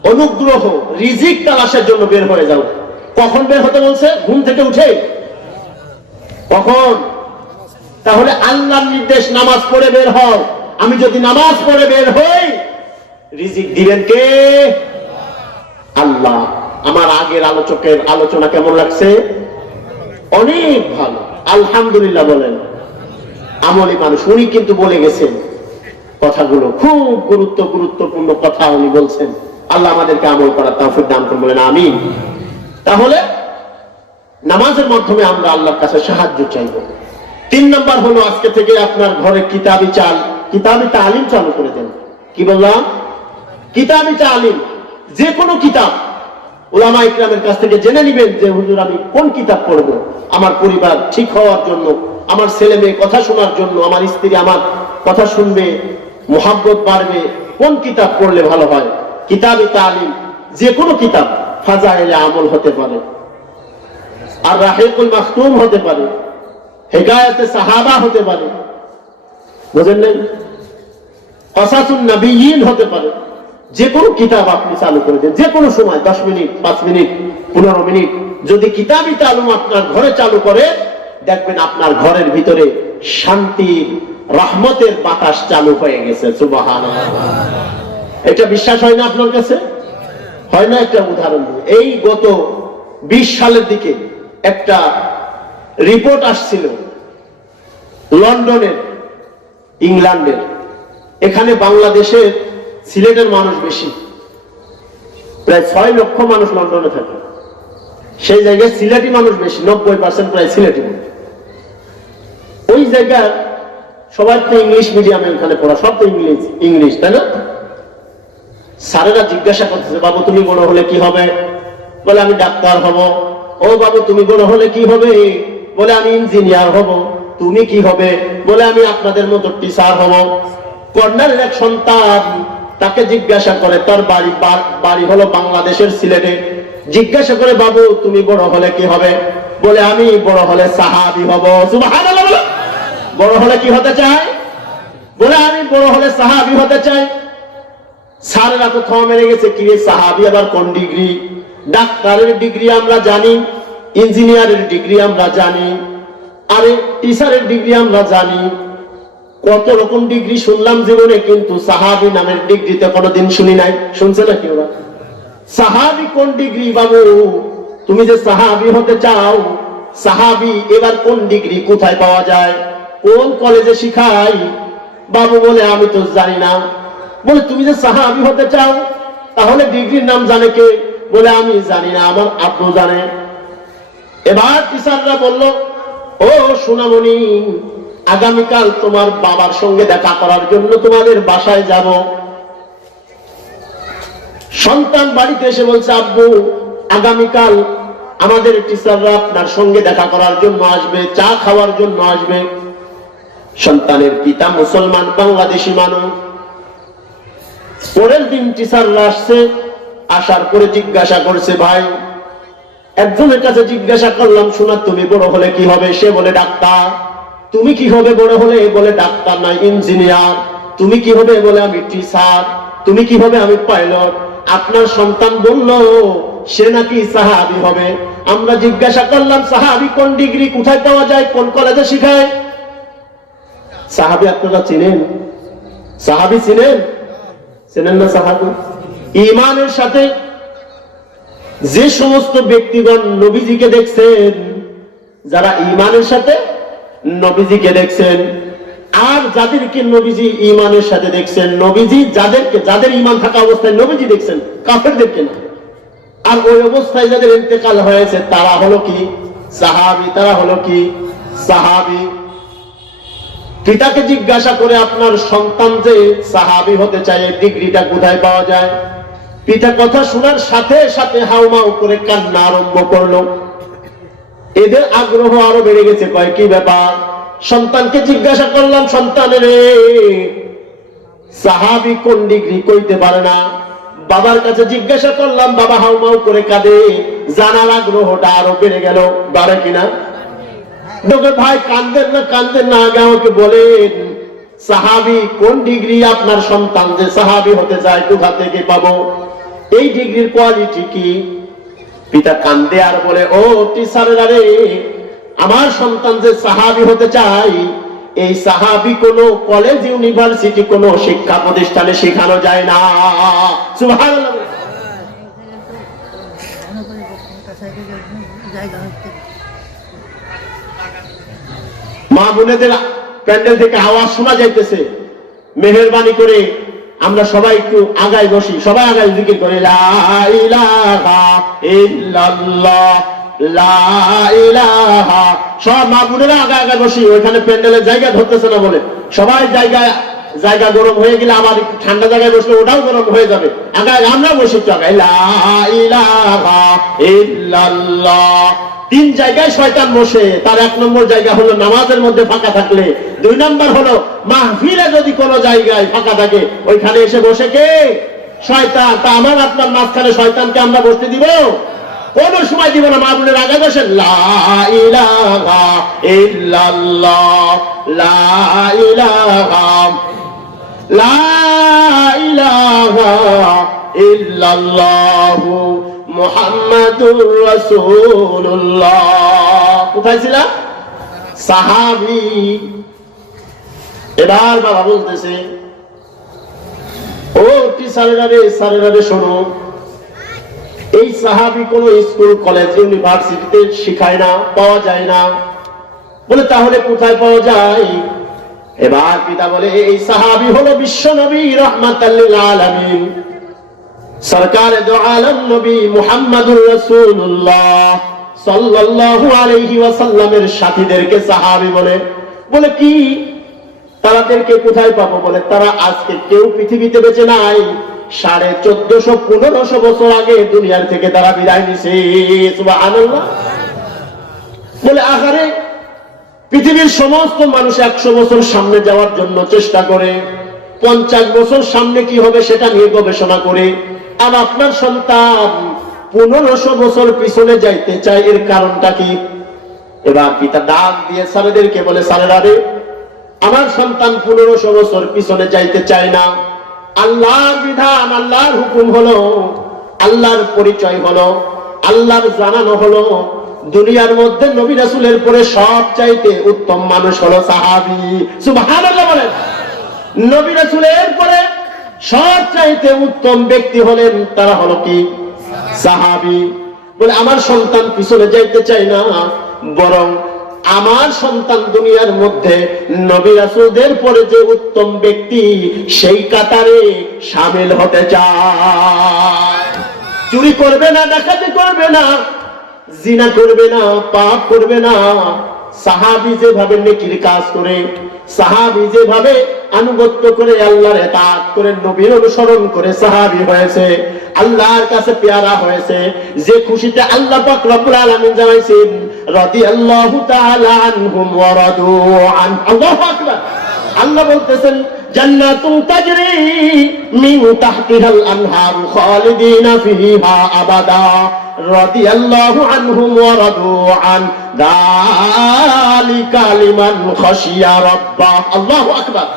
অনুগ্রহ রিজিক তালাশের জন্য বের হয়ে যাও। কখন বের হতে বলছে? ঘুম থেকে উঠে। কখন? তাহলে আল্লাহর নির্দেশ নামাজ পড়ে বের হও। আমি যদি নামাজ পড়ে বের হই, রিজিক দিবেন কে? আল্লাহ। আমার আগের আলোচকের আলোচনা কেমন লাগছে? অনেক ভালো, আলহামদুলিল্লাহ বলেন। আমলি মানুষ, উনি কিন্তু বলে গেছেন কথাগুলো, খুব গুরুত্বপূর্ণ কথা উনি বলছেন। আল্লাহ আমাদেরকে আমল করার তৌফিক দান করুন, বলেন আমিন। তাহলে নামাজের মাধ্যমে আমরা আল্লাহর কাছে সাহায্য চাইব। 3 নাম্বার হলো, আজকে থেকে আপনার ঘরে কিতাবি তালিম চালু করে দেন। কি বললাম? কিতাবি তালিম। যে কোনো কিতাব উলামা ইকরামের কাছ থেকে জেনে নেবেন যে হুজুর আমি কোন কিতাব পড়ব আমার পরিবার ঠিক হওয়ার জন্য, আমার ছেলে মেয়ে কথা শোনার জন্য, আমার স্ত্রী আমার কথা শুনবে, মুহাব্বত বাড়বে, কোন কিতাব পড়লে ভালো হয়? কিতাবি তালিম। যে কোনো কিতাব, ফাজাইলে আমল হতে পারে, আর রাহিকুল মাখতুম হতে পারে, হিকায়াতে সাহাবা হতে পারে, বুঝলেন, কাসাসুন নবিয়্যিন হতে পারে। যে কোনো কিতাব আপনি চালু করে দেন, যে কোনো সময় 10 মিনিট, 5 মিনিট, 15 মিনিট যদি কিতাবি তালিম আপনার ঘরে চালু করে, দেখবেন আপনার ঘরের ভিতরে শান্তি, রহমতের বাতাস চালু হয়ে গেছে। সুবহানাল্লাহ। এটা বিশ্বাস হয় না আপনার কাছে? হয় না? একটা উদাহরণ দিই। এই গত 20 সালের দিকে একটা রিপোর্ট আসছিল লন্ডনের, ইংল্যান্ডের। এখানে বাংলাদেশের, সিলেটের মানুষ বেশি, প্রায় 6 লক্ষ মানুষ লন্ডনে থাকে। সেই জায়গায় সিলেটি মানুষ বেশি, 90% প্রায় সিলেটি মানুষ। ওই জায়গার সবাই তো ইংলিশ মিডিয়ামে ওখানে পড়া, সব তো ইংলিশ, তাই না? স্যারেরা জিজ্ঞাসা করতেছে, বাবু তুমি বড় হলে কি হবে? বলে আমি ডাক্তার হব। ও বাবু তুমি বড় হলে কি হবে? বলে আমি ইঞ্জিনিয়ার হব। তুমি কি হবে? বলে আমি আপনাদের মতো টিচার হব। কর্নারের এক সন্তান তাকে জিজ্ঞাসা করে, তার বাড়ি হলো বাংলাদেশের সিলেটে। জিজ্ঞাসা করে, বাবু তুমি বড় হলে কি হবে? বলে আমি বড় হলে সাহাবী হব। সুবহানাল্লাহ। বড় হলে কি হতে চায়? বলে আমি বড় হলে সাহাবী হতে চাই। স্যারেরা তো থমে মেরে গেছে, কি সাহাবী আবার কোন ডিগ্রি? ডাক্তারের ডিগ্রি আমরা জানি, ইঞ্জিনিয়ারের ডিগ্রি আমরা জানি, আরে টিচারের ডিগ্রি আমরা জানি, কত রকম ডিগ্রি শুনলাম জীবনে, কিন্তু সাহাবী নামের ডিগ্রিতে কোনোদিন শুনি নাই। শুনছে নাকি ওরা? সাহাবী কোন ডিগ্রি? বাবু তুমি যে সাহাবী হতে চাও, সাহাবী এবার কোন ডিগ্রি কোথায় পাওয়া যায়, কোন কলেজে শিখায়? বাবু বলে আমি তো জানি না। বলে তুমি যে সাহাবী হতে চাও, তাহলে ডিগ্রির নাম জানে কে? বলে আমি জানি না, আমার আব্বু জানে। এবার টিচাররা বলল, ও সোনামণি, আগামীকাল তোমার বাবার সঙ্গে দেখা করার জন্য তোমাদের বাসায় যাব। সন্তান বাড়িতে এসে বলছে, আব্বু আগামীকাল আমাদের টিচাররা আপনার সঙ্গে দেখা করার জন্য আসবে, চা খাওয়ার জন্য আসবে। সন্তানের পিতা মুসলমান, বাংলাদেশি মানুষ। পরের দিন টিচাররা আসছে, আসার পরে জিজ্ঞাসা করছে, ভাই একজনের কাছে জিজ্ঞাসা করলাম, শোনা তুমি বড় হলে কি হবে? সে বলে ডাক্তার। তুমি কি হবে বড় হলে? বলে ডাক্তার নয়, ইঞ্জিনিয়ার। তুমি কি হবে? বলে আমি টিচার। তুমি কি হবে? আমি পাইলট। আপনার সন্তান বলল সে নাকি সাহাবী হবে। আমরা জিজ্ঞাসা করলাম, সাহাবী কোন ডিগ্রি কোথায় পাওয়া যায়, কোন কলেজে শিখায়? সাহাবী আপনারা চিনেন? সাহাবী চিনেন? চেনেন না সাহাবী? ঈমানের সাথে যে সমস্ত ব্যক্তিগণ নবীজিকে দেখছেন, যারা ঈমানের সাথে নবীজিকে দেখছেন, আর যাদেরকে নবীজি ঈমানের সাথে দেখছেন, নবীজি যাদের ঈমান থাকা অবস্থায় নবীজি দেখছেন, কাফেরদেরকে না। আর ওই অবস্থায় যাদের ইন্তেকাল হয়েছে তারা হলো কি? সাহাবী। তারা হলো কি? সাহাবী। পিতাকে জিজ্ঞাসা করে আপনার সন্তান যে সাহাবী হতে চায় এই ডিগ্রিটা কোথায় পাওয়া যায়? পিতা কথা শোনার সাথে সাথে হাউমাউ করে কান্না আরম্ভ করলো। এদের আগ্রহ আরো বেড়ে গেছে, কয় কি ব্যাপার? সন্তানকে জিজ্ঞাসা করলাম, সন্তানের সাহাবী কোন ডিগ্রি কইতে পারে না। বাবার কাছে জিজ্ঞাসা করলাম, বাবা হাউমাউ করে কাঁদে। জানার আগ্রহটা আরো বেড়ে গেল, বাড়ে কিনা? ভাই কান্দেন না, আগে আমাকে বলেন সাহাবী কোন ডিগ্রি আপনার সন্তান যে সাহাবী হতে চায় কোথা থেকে পাবো? এই ডিগ্রির কোয়ালিটি কি? পিতা কান্দে আর বলে, ও টিচারেরা রে, আমার সন্তান যে সাহাবী হতে চায় এই সাহাবী কোনো কলেজ ইউনিভার্সিটি কোনো শিক্ষা প্রতিষ্ঠানে শেখানো যায় না। সুবহানাল্লাহ। মা বোনেদের প্যান্ডেল থেকে আওয়াজ শোনা যাইতেছে, মেহেরবানি করে আমরা সবাই একটু আগায় বসি, সবাই আগায় জিকির করে লা ইলাহা ইল্লাল্লাহ লা ইলাহা। সব মা বোনেরা আগায় বসি, ওইখানে প্যান্ডেলের জায়গা ধরতেছে না বলে সবাই জায়গা গরম হয়ে গেলে আবার একটু ঠান্ডা জায়গায় বসলে ওটাও গরম হয়ে যাবে। আগায় আমরা বসি আগায় লা ইলাহা ইল্লাল্লাহ। 3 জায়গায় শয়তান বসে, তার 1 নম্বর জায়গা হলো নামাজের মধ্যে ফাঁকা থাকলে, 2 নম্বর হলো মাহফিলে যদি কোনো জায়গায় ফাঁকা থাকে ওইখানে এসে বসে কে? শয়তান। তা আমার আপনার মাঝখানে শয়তানকে আমরা বসতে দিব? কোন সময় দিব না। মা বোনের আগে বসেন লা ইলাহা ইল্লাল্লাহ লা ইলাহা লা ইলাহা ইল্লাল্লাহু মুহাম্মাদুর রাসূলুল্লাহ। কোথায় ছিল সাহাবী? এবার বাবা বলতেছে, ও টিচারেরা রে শোনো, এই সাহাবী কোন স্কুল কলেজ ইউনিভার্সিটিতে শিখায় না, পাওয়া যায় না। বলে তাহলে কোথায় পাওয়া যায়? এবার পিতা বলে, এই সাহাবী হলো বিশ্ব নবী রাহমাতাল লিল আলামিন সরকার দো আলম নবী মুহাম্মাদুর রাসূলুল্লাহ সাল্লাল্লাহু আলাইহি ওয়াসাল্লামের সাথীদেরকে সাহাবী বলে। বলে কি তাদেরকে কোথায় পাবো? বলে তারা আজকে কেউ পৃথিবীতে বেঁচে নাই, 1450-1500 বছর আগে দুনিয়ার থেকে তারা বিদায় নিছে। সুবহানাল্লাহ। বলে আহারে, পৃথিবীর সমস্ত মানুষ 100 বছর সামনে যাওয়ার জন্য চেষ্টা করে, 50 বছর সামনে কি হবে সেটা নিয়ে গবেষণা করে, আর আপনার সন্তান 1500 বছর পিছনে যাইতে চায়, এর কারণটা কি? এবার পিতা ডাক দিয়ে স্যারেদেরকে বলে, স্যারেরা রে, আমার সন্তান 1500 বছর পিছনে যাইতে চায় না। আল্লাহর বিধান, আল্লাহর হুকুম হলো, আল্লাহর পরিচয় হলো, আল্লাহর জানানো হলো, দুনিয়ার মধ্যে নবী রাসূলের পরে সবচাইতে উত্তম মানুষ হলো সাহাবী। সুবহানাল্লাহ বলেন। নবী রাসূলের পরে সবচাইতে উত্তম ব্যক্তি হলেন, তারা হলো কি? সাহাবী। বলে আমার সন্তান পিছনে যাইতে চায় না, বরং আমার সন্তান দুনিয়ার মধ্যে নবী রাসূলদের পরে যে উত্তম ব্যক্তি সেই কাতারে শামিল হতে চায়। চুরি করবে না, ডাকাতি করবে না, জিনা করবে না, পাপ করবে না। সাহাবী যেভাবে নেকির কাজ করে, সাহাবী যেভাবে আনুগত্য করে, আল্লাহর ইতাআত করে, নবীর অনুসরণ করে সাহাবী হয়েছে, আল্লাহর কাছে পেয়ারা হয়েছে, যে খুশিতে আল্লাহ পাক রব্বুল আলামিন জানাইছেন রাদিয়াল্লাহু তাআলা আনহুম ওয়া রাদু আন। আল্লাহু আকবার। আল্লাহ বলতেছেন জান্নাতুন তাজরি মিন তাহতিহাল আনহার খালিদিনা ফিহা আবাদা রাদিয়াল্লাহু আনহুম ওয়া রাদু আন যালিকা লিমান খাশিয়া রাব্বাহ। আল্লাহু আকবার।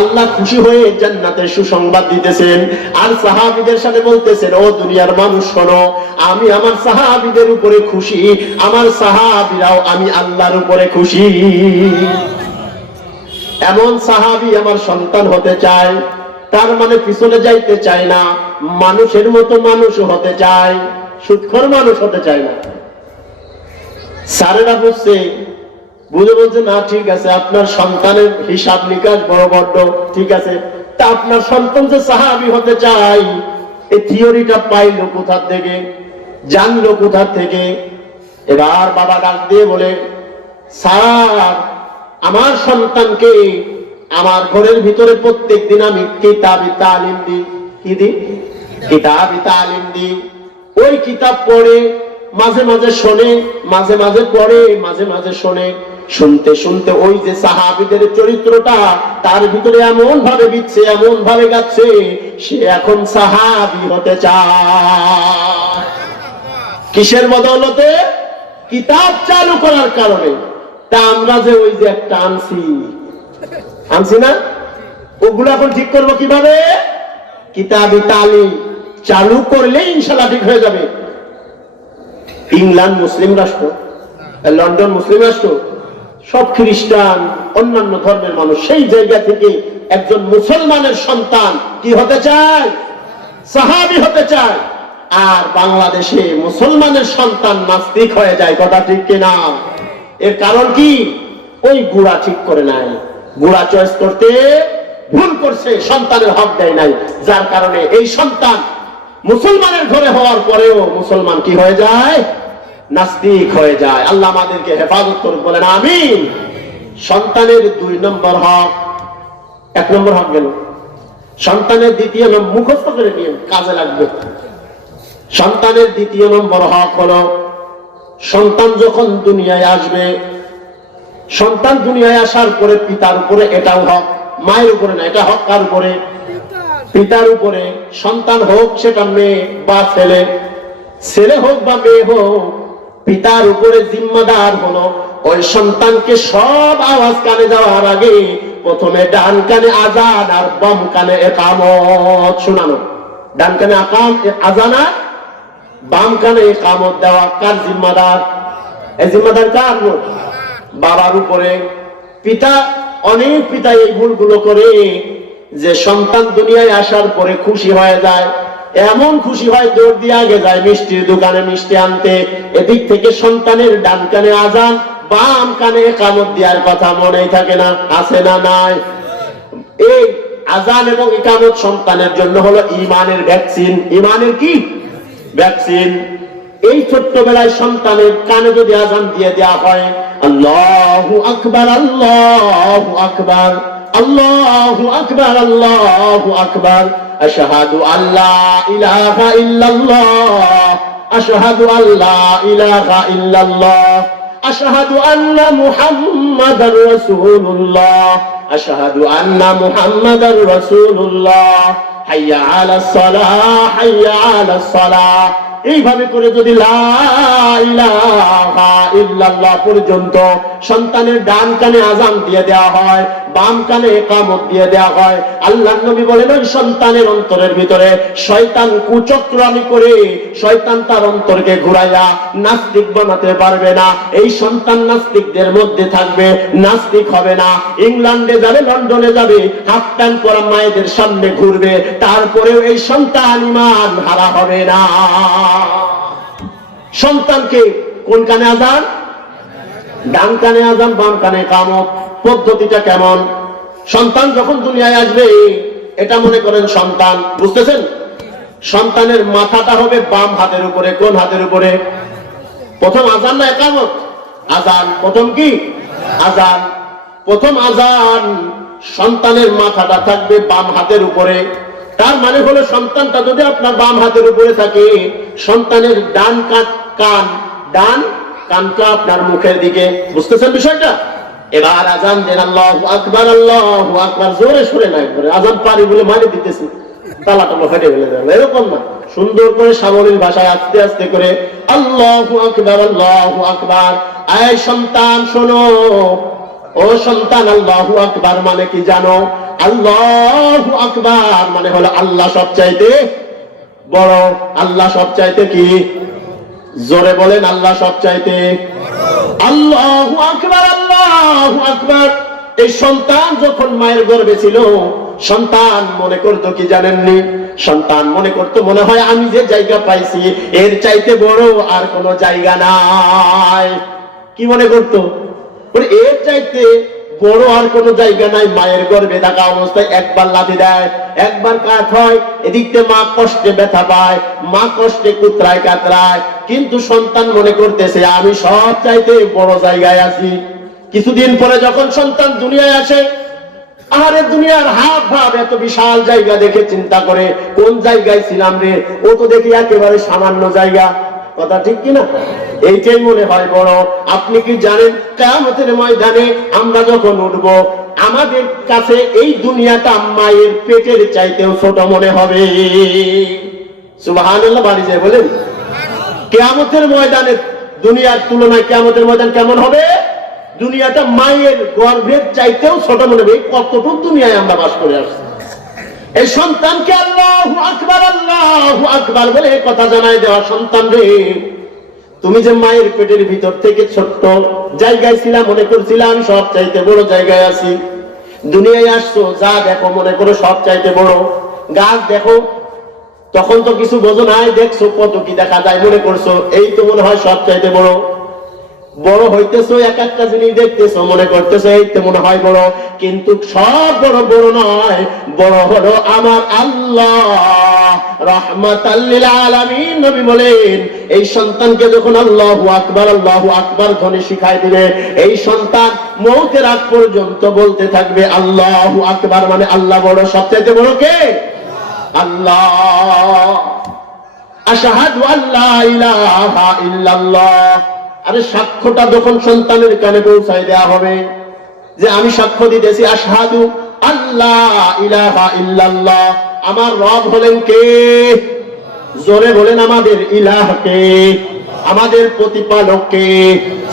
আল্লাহ খুশি হয়ে জান্নাতের সুসংবাদ দিতেছেন, আর সাহাবীদের সাথে বলতেছেন, ও দুনিয়ার মানুষ শোনো, আমি আমার সাহাবীদের উপরে খুশি, আমার সাহাবীরাও আমি আল্লাহর উপরে খুশি। এমন সাহাবী আমার সন্তান হতে চায়, তার মানে পিছনে যাইতে চায় না, মানুষের মতো মানুষ হতে চায়, সুদখোর মানুষ হতে চায় না। স্যারেরা বুঝছে, বুঝে বলছে, না ঠিক আছে, আপনার সন্তানের হিসাব নিকাশ বড় বড্ড ঠিক আছে, তা আপনার সন্তান যে সাহাবী হতে চাই, এই থিওরিটা পাইলো কোথা থেকে, জানলো কোথা থেকে? এবার বাবা ডাক দিয়ে বলে, স্যার, আমার সন্তানকে আমার ঘরের ভিতরে প্রত্যেকদিন আমি কিতাবি তালিম দিই। কি দিই? কিতাবি তালিম দিই। ওই কিতাব পড়ে, মাঝে মাঝে শোনে, মাঝে মাঝে পড়ে, মাঝে মাঝে শোনে। শুনতে শুনতে ওই যে সাহাবীদের চরিত্রটা তার ভিতরে এমন ভাবে বিচ্ছে, এমন ভাবে গাচ্ছে, সে এখন সাহাবী হতে চায়। কিসের বদৌলতে? কিতাব চালু করার কারণে। তা আমরা যে ওই যে একটা আনছি না, ওগুলো এখন ঠিক করবো কিভাবে? কিতাবি তালিম চালু করলে ইনশাআল্লাহ ঠিক হয়ে যাবে। ইংল্যান্ড মুসলিম রাষ্ট্র, লন্ডন মুসলিম রাষ্ট্র, সব খ্রিস্টান, অন্যান্য ধর্মের মানুষ। সেই জায়গা থেকে একজন মুসলমানের সন্তান কি হতে চায়? সাহাবী হতে চায়। আর বাংলাদেশে মুসলমানের সন্তান নাস্তিক হয়ে যায়। কথা ঠিক কিনা? এর কারণ কি? ওই গুড়া ঠিক করে নাই, গুড়া চয়েস করতে ভুল করছে, সন্তানের হক দেয় নাই, যার কারণে এই সন্তান মুসলমানের ঘরে হওয়ার পরেও মুসলমান কি হয়ে যায়? নাস্তিক হয়ে যায়। আল্লাহ আমাদেরকে হেফাজত করুক, বলেন আমিন। সন্তানের 2 নম্বর হক, 1 নম্বর হক গেল। সন্তানের দ্বিতীয় নম্বর মুখস্থ করে নিয়ে কাজে লাগবে। সন্তানের 2 নম্বর হক হলো, সন্তান যখন দুনিয়ায় আসবে, সন্তান দুনিয়ায় আসার পরে পিতার উপরে এটাও হক, মায়ের উপরে না, এটা হক কার উপরে? পিতার উপরে। সন্তান হোক সেটা মেয়ে বা ছেলে, ছেলে হোক বা মেয়ে হোক, পিতার উপরে জিম্মাদার হলো ওই সন্তানকে সব আওয়াজ কানে যাওয়ার আগে প্রথমে ডান কানে আজান আর বাম কানে ইকামত শোনানো। ডান কানে আজান আর বাম কানে ইকামত দেওয়া কার জিম্মাদার? এই জিম্মাদার কার? বাবার উপরে। পিতা, অনেক পিতা এই ভুলগুলো করে যে সন্তান দুনিয়ায় আসার পরে খুশি হয়ে যায়, এমন খুশি হয় দৌড় দিয়ে আগে যায় মিষ্টির দোকানে মিষ্টি আনতে। এদিক থেকে সন্তানের ডান কানে আজান, বাম কানে ইকামত দেওয়ার কথা মনেই থাকে না। আছে না নাই? এই আজান এবং ইকামত সন্তানের জন্য হলো ঈমানের ভ্যাকসিন। ঈমানের কি ভ্যাকসিন? এই ছোট্টবেলায় সন্তানের কানে যদি আজান দিয়ে দেওয়া হয়, আল্লাহু আকবার, আল্লাহু আকবার, আল্লাহু আকবার, আল্লাহু আকবার, আশহাদু আল্লা ইলাহা ইল্লাল্লাহ, আশহাদু আল্লা ইলাহা ইল্লাল্লাহ, আশহাদু আন্না মুহাম্মাদার রাসূলুল্লাহ, আশহাদু আন্না মুহাম্মাদার রাসূলুল্লাহ, হাইয়া আলাস সালাহ, হাইয়া আলাস সালাহ। এইভাবে করে যদি লা ইলাহা ইল্লাল্লাহ পর্যন্ত সন্তানের ডান কানে আজান দিয়ে দেওয়া হয়, বাম কানে ইকামত দিয়ে দেওয়া হয়, আল্লাহর নবী বলেন ওই সন্তানের অন্তরের ভিতরে শয়তান কুচক্রামি করে শয়তান তার অন্তরকে ঘুরাইয়া নাস্তিক বানাতে পারবে না। এই সন্তান নাস্তিকদের মধ্যে থাকবে, নাস্তিক হবে না। ইংল্যান্ডে যাবে, লন্ডনে যাবে, হাফ প্যান্ট পরা মায়েদের সামনে ঘুরবে, তারপরেও এই সন্তান ঈমান হারা হবে না। সন্তানকে কোন কানে আজান? ডান কানে আজান, বাম কানে ইকামত। পদ্ধতিটা কেমন? সন্তান যখন দুনিয়ায় আসবে, এটা মনে করেন সন্তান, বুঝতেছেন? সন্তানের মাথাটা হবে বাম হাতের উপরে। কোন হাতের উপরে? প্রথম আজান না ইকামত? আজান। প্রথম কি? আজান। প্রথম আজান, সন্তানের মাথাটা থাকবে বাম হাতের উপরে। তার মানে হলো সন্তানটা যদি আপনার বাম হাতের উপরে থাকে, সন্তানের ডান ডান কানটা আপনার মুখের দিকে। বুঝতেছেন বিষয়টা? এবার আজান দেন, আল্লাহু আকবার, আল্লাহু আকবার, জোরে সরে না, একবারে আজান পারি বলে মানে দিতেছি, তালা টালা ফেটে ফেলে যাবে, এরকম না। সুন্দর করে সাবলীল ভাষায় আস্তে আস্তে করে আল্লাহু আকবার, আল্লাহু আকবার। আয় সন্তান শোনো, ও সন্তান, আল্লাহু আকবার মানে কি জানো? আল্লাহু আকবার মানে হলো আল্লাহ সবচাইতে বড়। আল্লাহ সবচাইতে কি? জোরে বলেন, আল্লাহ সবচাইতে আল্লাহু আকবার, আল্লাহু আকবার। এই সন্তান যখন মায়ের গর্ভে ছিল, সন্তান মনে করতো কি জানেননি? সন্তান মনে করতো মনে হয় আমি যে জায়গা পাইছি এর চাইতে বড় আর কোনো জায়গা নাই। কি মনে করতো? এর চাইতে বড় আর কোনো জায়গা নাই। মায়ের গর্ভে থাকা অবস্থায় একবার লাথি দেয়, একবার কাঠ হয়, এদিকতে মা কষ্টে ব্যথা পায়, মা কষ্টে কুতরায় কাতরায়, কিন্তু সন্তান মনে করতেছে আমি সব চাইতে বড় জায়গায় আছি। কিছুদিন পরে যখন সন্তান দুনিয়ায় আসে, আরে দুনিয়ার হাফ ভাব এত বিশাল জায়গা দেখে চিন্তা করে কোন জায়গায় ছিলাম রে, ও তো দেখি একেবারে সামান্য জায়গা। কথা ঠিক কিনা? এইটাই মনে হয় বড়। আপনি কি জানেন কিয়ামতের ময়দানে আমরা যখন উঠব, আমাদের কাছে এই দুনিয়াটা মায়ের পেটের চাইতেও ছোট মনে হবে। সুবহানাল্লাহ বাড়ি যায় বলেন। কিয়ামতের ময়দানে দুনিয়ার তুলনায় কিয়ামতের ময়দান কেমন হবে? দুনিয়াটা মায়ের গর্ভের চাইতেও ছোট মনে হবে। কতটুকু দুনিয়ায় আমরা বাস করে আসছি। এই সন্তানকে আল্লাহু আকবার আল্লাহু আকবার বলে কথা জানায় দেওয়া, সন্তান রে তুমি যে মায়ের পেটের ভিতর থেকে ছোট্ট জায়গায় ছিলাম, মনে করছিলাম সব চাইতে বড় জায়গায় আছি। দুনিয়ায় আসছো, যা দেখো মনে করো সব চাইতে বড়। গাছ দেখো, তখন তো কিছু বোঝো নাই, দেখছো কত কি দেখা যায়, মনে করছো এই তো মনে হয় সব চাইতে বড়। বড় হইতেছো, এক একটা জিনিস দেখতেছো, মনে করতেছো এই তো মনে হয় বড়, কিন্তু সব বড় বড় নয়। বড় হলো আমার আল্লাহ রাহমাতাল লিল আলামিন। নবী বলেন এই সন্তানকে যখন আল্লাহু আকবার ধ্বনি শিখাই দিবে, এই সন্তান মৌতের আগ পর্যন্ত বলতে থাকবে আল্লাহু আকবার, মানে আল্লাহ বড়, সবচেয়ে বড় কে? আল্লাহ। আশহাদু আল্লা ইলাহা ইল্লাল্লাহ। আরে সাক্ষ্যটা যখন সন্তানের কানে পৌঁছায় দেয়া হবে যে আমি সাক্ষ্য দিতেছি আশহাদু আল্লা ইলাহা ইল্লাল্লাহ, আমার রব হলেন কে? জোরে বলেন আমাদের ইলাহ কে? আমাদের প্রতিপালক কে?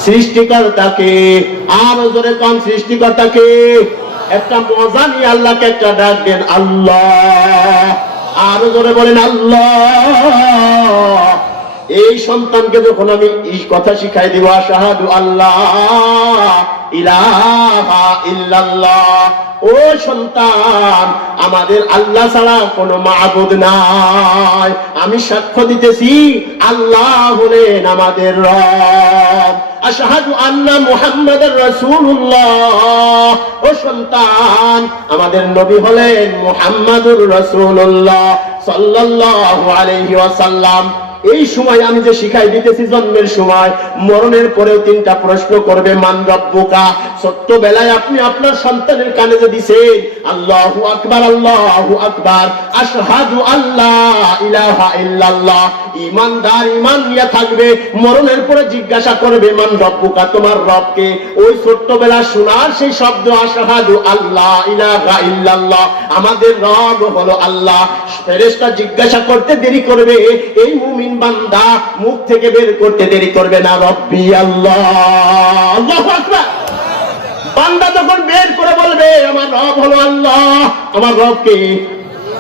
সৃষ্টিকর্তা কে? আর জোরে কোন সৃষ্টিকর্তা কে? একটা মজা নিয়ে আল্লাহকে একটা ডাক দেন আল্লাহ। আর জোরে বলেন আল্লাহ। এই সন্তানকে যখন আমি এই কথা শিখাই দিব আশহাদু আল্লাহ ইলাহা ইল্লাল্লাহ, ও সন্তান আমাদের আল্লাহ ছাড়া কোনো মাবুদ নাই, আমি সাক্ষ্য দিতেছি আল্লাহ হলেন আমাদের রব। আশহাদু আন্না মুহাম্মাদুর রাসূলুল্লাহ, ও সন্তান আমাদের নবী হলেন মুহাম্মাদুর রাসূলুল্লাহ সাল্লাল্লাহু আলাইহি ওয়াসাল্লাম। এই সময় আমি যে শিখাই দিতেছি, জন্মের সময় মরণের পরেও তিনটা প্রশ্ন করবে, মান রব্বুকা। ছোট্টবেলায় আপনি আপনার সন্তানের কানে যে দিছেন আল্লাহু আকবার আশহাদু আল্লাহ ইলাহা ইল্লাল্লাহ, ঈমানদার ঈমান নিয়ে থাকবে। মরণের পরে জিজ্ঞাসা করবে মান রব্বুকা, তোমার রবকে। ওই ছোট্টবেলা শোনার সেই শব্দ আশহাদু আল্লাহ ইলাহা ইল্লাল্লাহ, আমাদের রব হলো আল্লাহ। ফেরেশতা জিজ্ঞাসা করতে দেরি করবে, এই মুমিন বান্দা মুখ থেকে বের করতে দেরি করবে না, রব্বি আল্লাহ। আল্লাহু আকবার। বান্দা যখন বের করে বলবে আমার রব হলো আল্লাহ, আমার রবকে,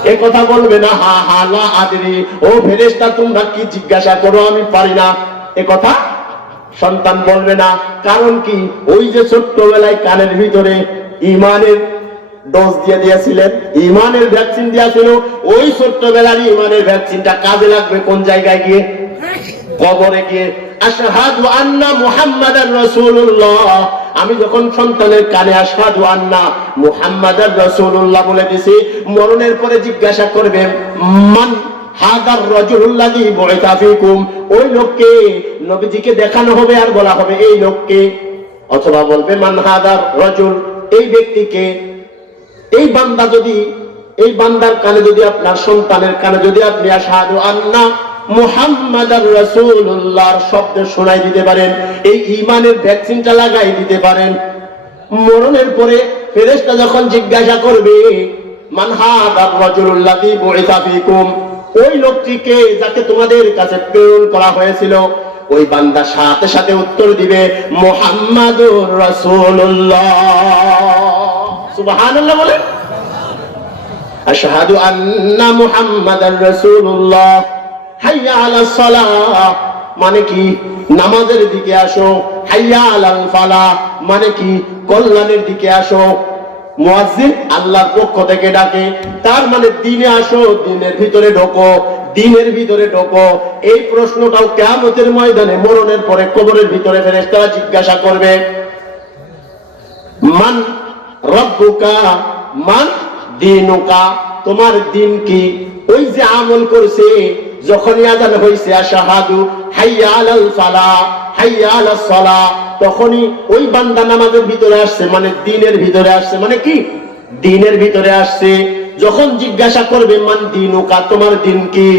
এই কথা বলবে না হা হা লা আদরি, ও ফেরেশতা তোমরা কি জিজ্ঞাসা করো আমি পারি না, এ কথা সন্তান বলবে না। কারণ কি? ওই যে ছোট্টবেলায় কানের ভিতরে ঈমানের ডোজ দিয়ে দিয়েছিলেন, ঈমানের ভ্যাকসিন দিয়েছিল, ওই ছোট্টবেলার ঈমানের ভ্যাকসিনটা কাজে লাগবে কোন জায়গায় গিয়ে? কবরে গিয়ে। আশহাদু আন্না মুহাম্মাদার রাসূলুল্লাহ, আমি যখন সন্তানের কানে আশহাদু আন্না মুহাম্মাদার রাসূলুল্লাহ বলে দিছি, মরণের পরে জিজ্ঞাসা করবে মান হাদার রাজুলুল্লাযী বুইসা ফীকুম, ওই লোককে নবীজিকে দেখানো হবে আর বলা হবে এই লোককে। অথবা বলবে মান হাদার রাজুল, এই ব্যক্তিকে। এই বান্দা যদি, এই বান্দার কানে যদি, আপনার সন্তানের কানে যদি আপনি আশহাদু আন্না মুহাম্মাদার রাসূলুল্লাহর শব্দ শোনাই দিতে পারেন, এই ঈমানের ভ্যাকসিনটা লাগাই দিতে পারেন, মরণের পরে ফেরেশতা যখন জিজ্ঞাসা করবে মান হাদার রাজুলুল্লাযী বুইসা ফীকুম, ওই লোকটিকে যাকে তোমাদের কাছে প্রেরণ করা হয়েছিল, ওই বান্দা সাথে সাথে উত্তর দিবে মুহাম্মাদুর রাসূলুল্লাহ। সুবহানাল্লাহ বলেন। আশহাদু আন্না মুহাম্মাদার রাসূলুল্লাহ, হাইয়া আলাস সালাহ, মানে কি নামাজের দিকে আসো। হাইয়া আলাল ফালাহ, মানে কি কল্যাণের দিকে আসো। মুয়াজ্জিন আল্লাহর পক্ষ থেকে ডাকে, তার মানে দিনে আসো, দিনের ভিতরে ঢোকো, দিনের ভিতরে ঢোকো। এই প্রশ্নটাও কিয়ামতের ময়দানে মরণের পরে কবরের ভিতরে ফেরেশতারা জিজ্ঞাসা করবে মান রব্বুকা মান দীনুকা, তোমার দিন কি? ওই যে আমল করছে, যখনই আযান হইছে আশহাদু হাইয়া আলাল ফালাহ হাইয়া আলাস সালাহ, তখনই ওই বান্দা নামাজের ভিতরে আসছে, মানে দিনের ভিতরে আসছে, মানে কি দিনের ভিতরে আসছে। যখন জিজ্ঞাসা করবে মান দিনুকা, তোমার দিন কি,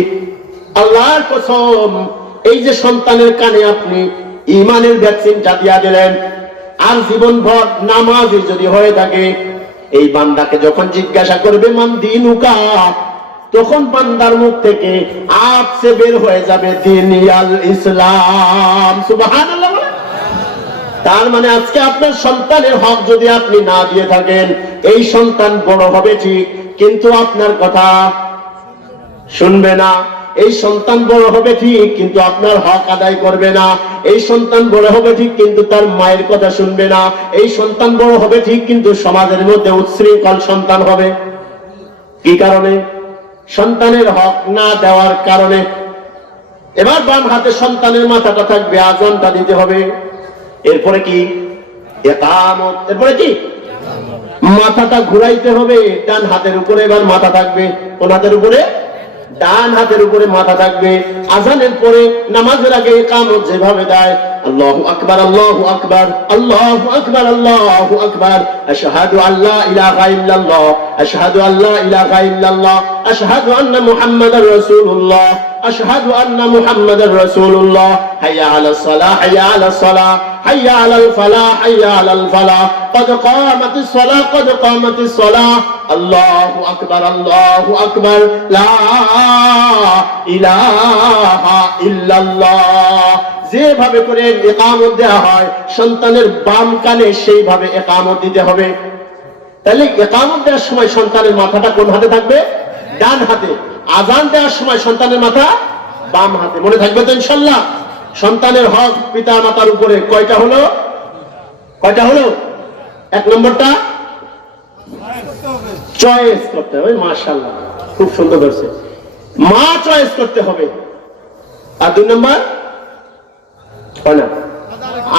আল্লাহর কসম এই যে সন্তানের কানে আপনি ঈমানের ভ্যাকসিনটা দিয়া দিলেন, আর জীবনভর নামাজি যদি হয়ে থাকে, এই বান্দাকে যখন জিজ্ঞাসা করবে মান দিনুকা, তখন বান্দার মুখ থেকে আপসে বের হয়ে যাবে দিনিয়াল ইসলাম। সুবহানাল্লাহ। তার মানে আজকে আপনার সন্তানের হক যদি আপনি না দিয়ে থাকেন, এই সন্তান বড় হবে ঠিক, কিন্তু আপনার কথা শুনবে না। এই সন্তান বড় হবে ঠিক, কিন্তু আপনার হক আদায় করবে না। এই সন্তান বড় হবে ঠিক, কিন্তু তার মায়ের কথা শুনবে না। এই সন্তান বড় হবে ঠিক, কিন্তু সমাজের মধ্যে উচ্ছৃঙ্খল সন্তান হবে। কি কারণে? সন্তানের হক না দেওয়ার কারণে। এবার বাম হাতে সন্তানের মাথাটা থাকবে, আযানটা দিতে হবে। এরপরে কি? ইকামত। এরপরে কি? মাথাটা ঘুরাইতে হবে। ডান হাতের উপরে এবার মাথা থাকবে। কোন হাতের উপরে? ডান হাতের উপরে মাথা থাকবে। আযানের পরে নামাজের আগে ইকামত যেভাবে দেয়, আল্লাহু আকবার, আল্লাহু আকবার, আল্লাহু আকবার, আল্লাহু আকবার, আশহাদু আল্লা ইলাহা ইল্লাল্লাহ, আশহাদু আল্লা ইলাহা ইল্লাল্লাহ, আশহাদু আন্না মুহাম্মাদার রাসূলুল্লাহ, আশহাদু আন্না মুহাম্মাদার রাসূলুল্লাহ, হাইয়া আলাস সালাহ, হাইয়া আলাস সালাহ, হাইয়া আলাল ফালাহ, হাইয়া আলাল ফালাহ, قد قامت الصلاة قد قامت الصلاة, আল্লাহু আকবার, আল্লাহু আকবার, লা ইলাহা ইল্লাল্লাহ। যেভাবে করে ইকামত দেওয়া হয় সন্তানের বাম কানে, সেইভাবে ইকামত দিতে হবে। তাহলে ইকামত দেওয়ার সময় সন্তানের মাথাটা কোন হাতে থাকবে? ডান হাতে। আযান দেওয়ার সময় সন্তানের মাথা বাম হাতে। মনে থাকবে তো ইনশাআল্লাহ? সন্তানের হক পিতা মাতার উপরে কয়টা হলো? কয়টা হলো? এক নম্বরটা চয়েস করতে হবে। মাশাআল্লাহ, খুব সুন্দর ধরছে। মা চয়েস করতে হবে। আর দুই নম্বর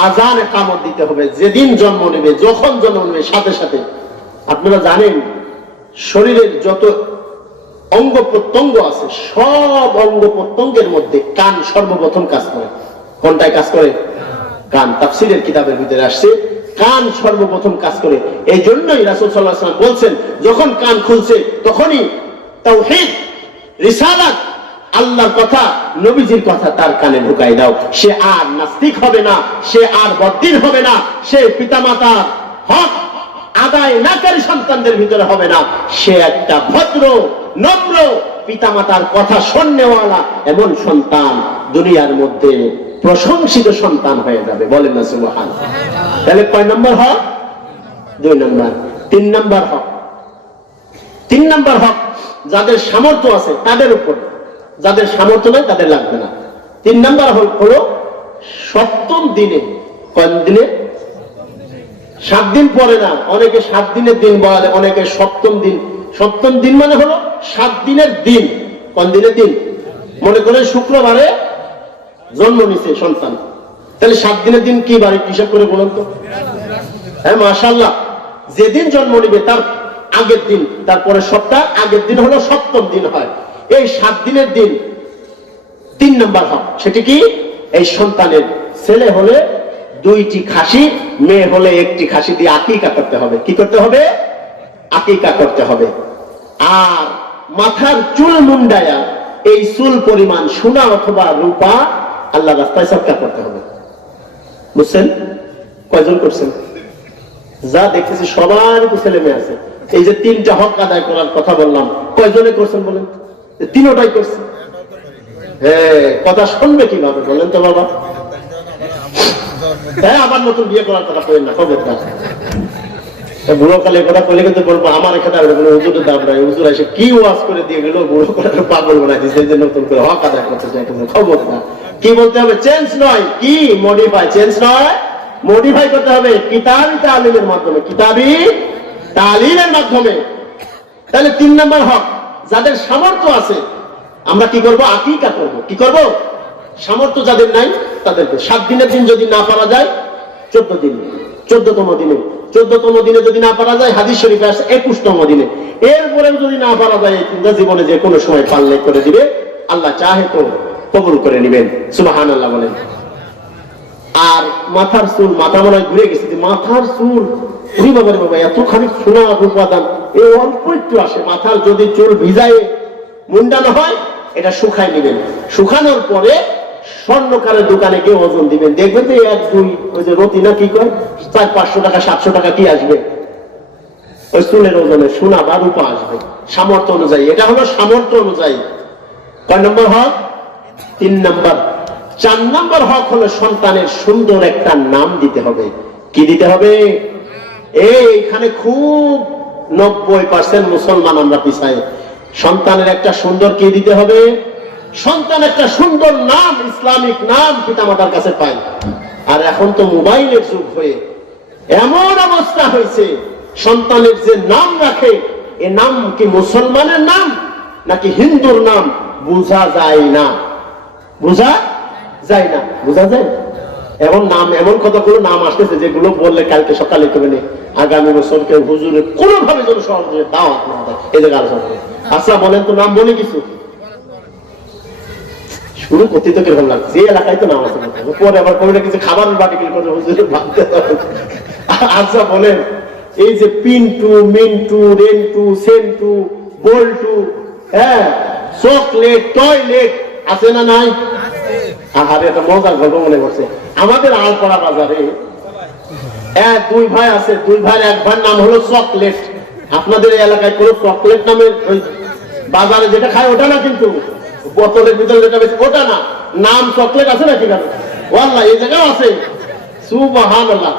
আযান ইকামত দিতে হবে। যেদিন জন্ম নেবে, যখন জন্ম নেবে, সাথে সাথে। আপনারা জানেন শরীরের যত অঙ্গ প্রত্যঙ্গ আছে, সব অঙ্গ প্রত্যঙ্গের মধ্যে কান সর্বপ্রথম কাজ করে। কোনটায় কাজ করে? কান। তাফসীরের কিতাবের ভিতরে আসছে কান সর্বপ্রথম কাজ করে। এই জন্যই রাসূল সাল্লাল্লাহু আলাইহি ওয়াসাল্লাম বলছেন, যখন কান খুলছে তখনই তাওহীদ, রিসালাত, আল্লাহর কথা, নবীজির কথা তার কানে ঢুকাই দাও। সে আর নাস্তিক হবে না, সে আর বদ্দিন হবে না, সে পিতামাতার হক আদায় নাকারী সন্তানদের ভিতরে হবে না। সে একটা ভদ্র, নম্র, পিতামাতার কথা শুননেওয়ালা এমন সন্তান দুনিয়ার মধ্যে প্রশংসিত সন্তান হয়ে যাবে। বলেন না সুবহানাল্লাহ। তাহলে কয় নম্বর হক? দুই নম্বর। তিন নম্বর হক, তিন নম্বর হক যাদের সামর্থ্য আছে তাদের উপর, যাদের সামর্থ্য নেই তাদের লাগবে না। তিন নম্বর হলো সপ্তম দিনে। কোন দিনে? 7 দিন পরে না, অনেকে 7 দিনের দিন বলে, অনেকে সপ্তম দিন। সপ্তম দিন মানে হলো 7 দিনের দিন। কোন দিনের দিন? মনে করেন শুক্রবারে জন্ম নিছে সন্তান, তাহলে 7 দিনের দিন কি বারে হিসাব করে বলুন তো? হ্যাঁ, মাশাআল্লাহ। যেদিন জন্ম নিবে তার আগের দিন, তারপরে সপ্তাহ আগের দিন হলো সপ্তম দিন হয়। এই 7 দিনের দিন 3 নম্বর হক। সেটি কি? এই সন্তানের ছেলে হলে 2টি খাসি, মেয়ে হলে 1টি খাসি দিয়ে আকিকা করতে হবে। কি করতে হবে? আকিকা করতে হবে। আর মাথার চুল মুন্ডায়া এই চুল পরিমাণ সোনা অথবা রূপা আল্লাহ রাস্তায় সদকা করতে হবে। বুঝছেন? কয়জন করছেন? যা দেখতেছি সবার ছেলে মেয়ে আছে। এই যে 3টা হক আদায় করার কথা বললাম, কয়জনে করছেন বলেন? 3টাই করছে। হ্যাঁ, কথা শুনবে কিভাবে বলেন তো বাবা? হ্যাঁ, আবার নতুন বিয়ে করার কথা কইেন না, খবরদার। বুড়ো কালে কথা কইলে কিন্তু বলবো আমার এখানে হুজুরের দাম নাই, হুজুর এসে কি ওয়াজ করে দিয়ে গেল, বুড়ো করে পাগল বানাই দিচ্ছে, যে নতুন করে হক আদায় করতে চাই। খবর না, কি বলতে হবে? চেঞ্জ নয়, কি মডিফাই। চেঞ্জ নয়, মডিফাই করতে হবে কিতাবি তালিমের মাধ্যমে, কিতাবি তালিমের মাধ্যমে। তাহলে 3 নম্বর হক, যাদের সামর্থ্য আছে আমরা কি করব? আকিকা করব। কি করব? সামর্থ্য যাদের নাই তাদেরকে 7 দিনের দিন যদি না পারা যায় 14 দিন, 14তম দিনে, 14তম দিনে যদি না পারা যায় হাদিস শরীফে আছে 21তম দিনে। এরপরেও যদি না পারা যায় জীবনে যে কোনো সময় পারলে করে দিবে, আল্লাহ চাহে তো কবুল করে নেবেন। সুবহানাল্লাহ বলেন। আর মাথার চুল, মাথা মনে হয় ঘুরে গেছে, মাথার চুল বাবা এতখানি সোনা রূপা দাম এই অল্প একটু আসে, মাথার যদি চুল ভিজায় মুন্ডানো হয় এটা শুকাই নেবেন, শুকানোর পরে স্বর্ণকারের দোকানে গিয়ে ওজন দিবেন, দেখবেন যে 1-2 ওই যে রতি না কি কয় 400-500 টাকা 700 টাকা কি আসবে, ওই চুলের ওজনে সোনা বা রূপা আসবে সামর্থ্য অনুযায়ী। এটা হলো সামর্থ্য অনুযায়ী। কয় নম্বর হক? 3 নম্বর। 4 নম্বর হক হলো সন্তানের সুন্দর একটা নাম দিতে হবে। কি দিতে হবে? এইখানে খুব 90% মুসলমান আমরা পিছাই। সন্তানের একটা সুন্দর কি দিতে হবে? সন্তান একটা সুন্দর নাম, ইসলামিক নাম পিতামাতার কাছে পায়। আর এখন তো মোবাইলের যুগ হয়ে এমন অবস্থা হয়েছে, সন্তানের যে নাম রাখে এ নাম কি মুসলমানের নাম নাকি হিন্দুর নাম বোঝা যায় না, বোঝা যায় না, বোঝা যায়। এমন নাম, এমন কতগুলো নাম আসতেছে যেগুলো বললে কালকে সকালে কেউ নেই, আগামী বছর কেউ হুজুরের কোনোভাবে যেন সহজে দাওয়াত না দেয়, এই জায়গায় আলোচনা করে। আচ্ছা বলেন তো, নাম বলে কিছু শুরু করতে তো কিরকম লাগছে, যে এলাকায় তো নাম আছে, পরে আবার কবিটা কিছু খাবারের বাটি কি করে হুজুরের ভাবতে হবে। আচ্ছা বলেন, এই যে পিন্টু, মিন্টু, রেন্টু, সেন্টু, বল্টু, হ্যাঁ, চকলেট, টয়লেট আছে না নাই? আহারে, একটা মজার গল্প মনে করছে। আমাদের আলপাড়া বাজারে 2 ভাই আছে, 2 ভাইয়ের এক ভাইয়ের নাম হলো চকলেট। আপনাদের এই এলাকায় কোন চকলেট নামের ওই বাজারে যেটা খায় ওটা না, কিন্তু বোতলের ভিতরে যেটা বেশি ওটা না, নাম চকলেট আছে নাকি? ওয়াল্লাহ এই জায়গাও আছে। সুবহানাল্লাহ।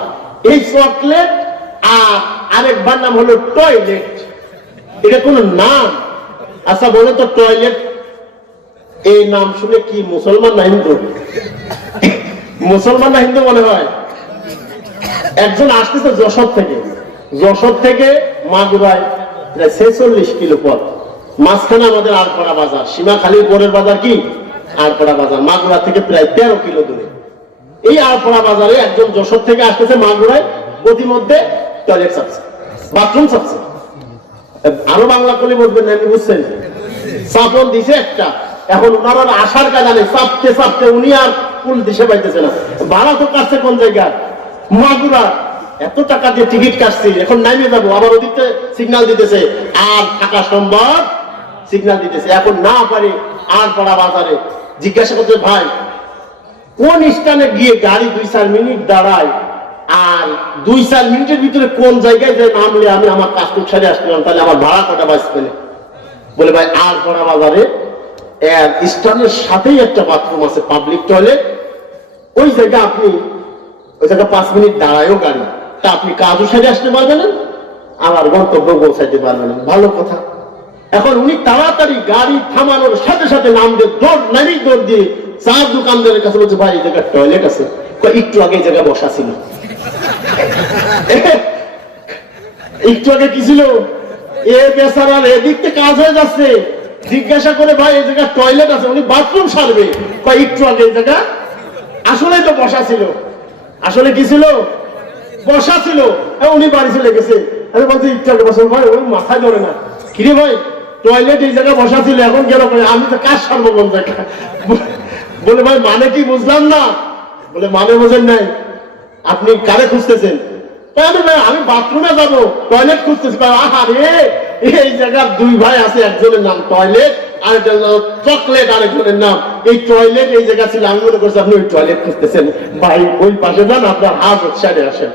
এই চকলেট আর আরেক ভাইয়ের নাম হলো টয়লেট। এটা কোন নাম? আচ্ছা বলে তো, টয়লেট এই নাম শুনে কি মুসলমান না হিন্দু? মুসলমান না হিন্দু মনে হয়? একজন আসতেছে যশোর থেকে মাগুরায়, প্রায় 46 কিলো পথ, মাঝখানে আমাদের আলপাড়া বাজার, সীমাখালীর পরের বাজার কি আলপাড়া বাজার, মাগুরা থেকে প্রায় 13 কিলো দূরে। এই আলপাড়া বাজারে একজন যশোর থেকে আসতেছে মাগুরায়, প্রতিমধ্যে টয়লেট চাপছে, বাথরুম চাপছে। আরো বাংলা করলে বলবেন না, বুঝছেন? চাপন দিছে একটা। এখন ওনারা আসার কারণে চাপতে চাপতে উনি আর পুল দিশে পাইতেছে না। ভাড়া তো কাটছে কোন জায়গায়? মাগুরা। এত টাকা দিয়ে টিকিট কাটছি, এখন নামে যাবো, আবার ওদিকে সিগন্যাল দিতেছে আর থাকা সম্ভব, সিগন্যাল দিতেছে। এখন না পারে আর পড়া বাজারে জিজ্ঞাসা করতে, ভাই কোন স্থানে গিয়ে গাড়ি 2-4 মিনিট দাঁড়ায়, আর 2-4 মিনিটের ভিতরে কোন জায়গায় যে নামলে আমি আমার কাজটুক সারে আসলাম, তাহলে আমার ভাড়া কটা বাঁচবে? বলে ভাই আর পড়া বাজারে স্থানের সাথেই একটা বাথরুম আছে, পাবলিক টয়লেট। ওই জায়গা আপনি ওই জায়গা 5 মিনিট দাঁড়ায়ও গাড়ি, তা আপনি কাজও সারে আসতে পারবেন, আবার গন্তব্য পৌঁছাইতে পারবেন। ভালো কথা। এখন উনি তাড়াতাড়ি গাড়ি থামানোর সাথে সাথে নাম দিয়ে দৌড় দিয়ে চার দোকানদারের কাছে বলছে, ভাই এই জায়গায় টয়লেট আছে। একটু আগে এই জায়গায় বসা ছিল। একটু আগে কি ছিল? এ বেচারার এদিক থেকে কাজ হয়ে যাচ্ছে, জিজ্ঞাসা করে, ভাই এই জায়গায় টয়লেট আছে, উনি বাথরুম সারবে। একটু আগে এই জায়গা আসলে তো বসা ছিল। আসলে কি ছিল? বসা ছিল। উনি বাড়ি চলে গেছে। আমি বলছি একটু আগে বসা, ভাই ওই মাথায় ধরে না। কিরে ভাই, টয়লেট এই জায়গায় বসা ছিল, এখন গেল? আমি তো কাজ সারবো কোন জায়গায়? বলে ভাই মানে কি বুঝলাম না। বলে মানে বোঝেন নাই, আপনি কারে খুঁজতেছেন? আমি বাথরুমে যাবো, টয়লেট খুঁজতেছি। আহারে, এই জায়গার 2 ভাই আছে, একজনের নাম টয়লেট, আরেকটার নাম চকলেট, আরেকজনের নাম এই টয়লেট। এই জায়গা ছিল, আমি মনে করছি আপনি ওই টয়লেট খুঁজতেছেন। ভাই ওই পাশে যান, আপনার হাত সাইডে আসেন।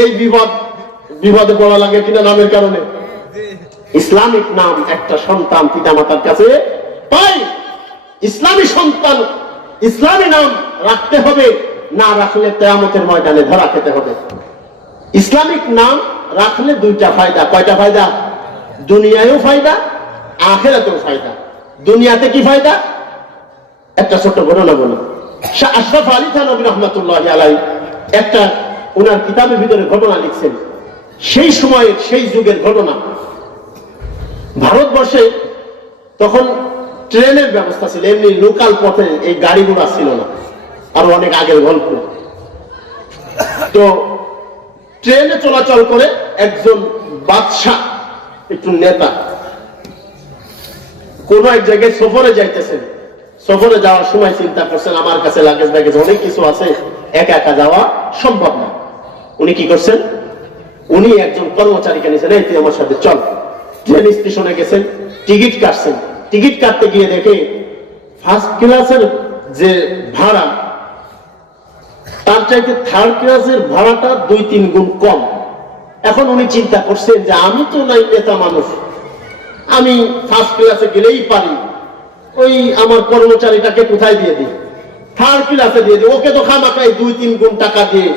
এই বিপদে পড়া লাগে কিনা নামের কারণে। ইসলামিক নাম একটা সন্তান পিতামাতার কাছে পাই। ইসলামী সন্তান ইসলামী নাম রাখতে হবে, না রাখলে কিয়ামতের ময়দানে ধরা খেতে হবে। ইসলামিক নাম রাখলে 2টা ফায়দা। কয়টা ফায়দা? দুনিয়ায়ও ফায়দা, আখিরাতেও ফায়দা। দুনিয়াতে কি ফায়দা? একটা ছোট ঘটনা বলি। শাহ আশরাফ আলী থানভী রাহমাতুল্লাহি আলাইহি একটা ওনার কিতাবের ভিতরে ঘটনা লিখছেন। সেই সময়ের, সেই যুগের ঘটনা। ভারতবর্ষে তখন ট্রেনের ব্যবস্থা ছিল, এমনি লোকাল পথে এই গাড়িগুলো ছিল না, আরো অনেক আগের গল্প। তো ট্রেনে চলাচল করে একজন বাদশাহ, একটু নেতা, কোন এক জায়গায় সফরে যাইতেছেন। সফরে যাওয়ার সময় চিন্তা করছেন, আমার কাছে লাগেজ অনেক কিছু আছে, একা একা যাওয়া সম্ভব না। উনি কি করছেন? উনি একজন কর্মচারীকে নিয়েছেন, এই তুই আমার সাথে চল। ট্রেন স্টেশনে গেছেন, টিকিট কাটছেন। টিকিট কাটতে গিয়ে দেখে ফার্স্ট ক্লাসের যে ভাড়া তার চাইতে থার্ড ক্লাসের ভাড়াটা 2-3 গুণ কম। এখন উনি চিন্তা করছেন যে আমি তো নাই নেতা মানুষ, আমি ফার্স্ট ক্লাসে গেলেই পারি, ওই আমার কর্মচারীটাকে কোথায় দিয়ে দিই, থার্ড ক্লাসে দিয়ে দিই, ওকে তো খামাখাই 2-3 গুণ টাকা দিয়ে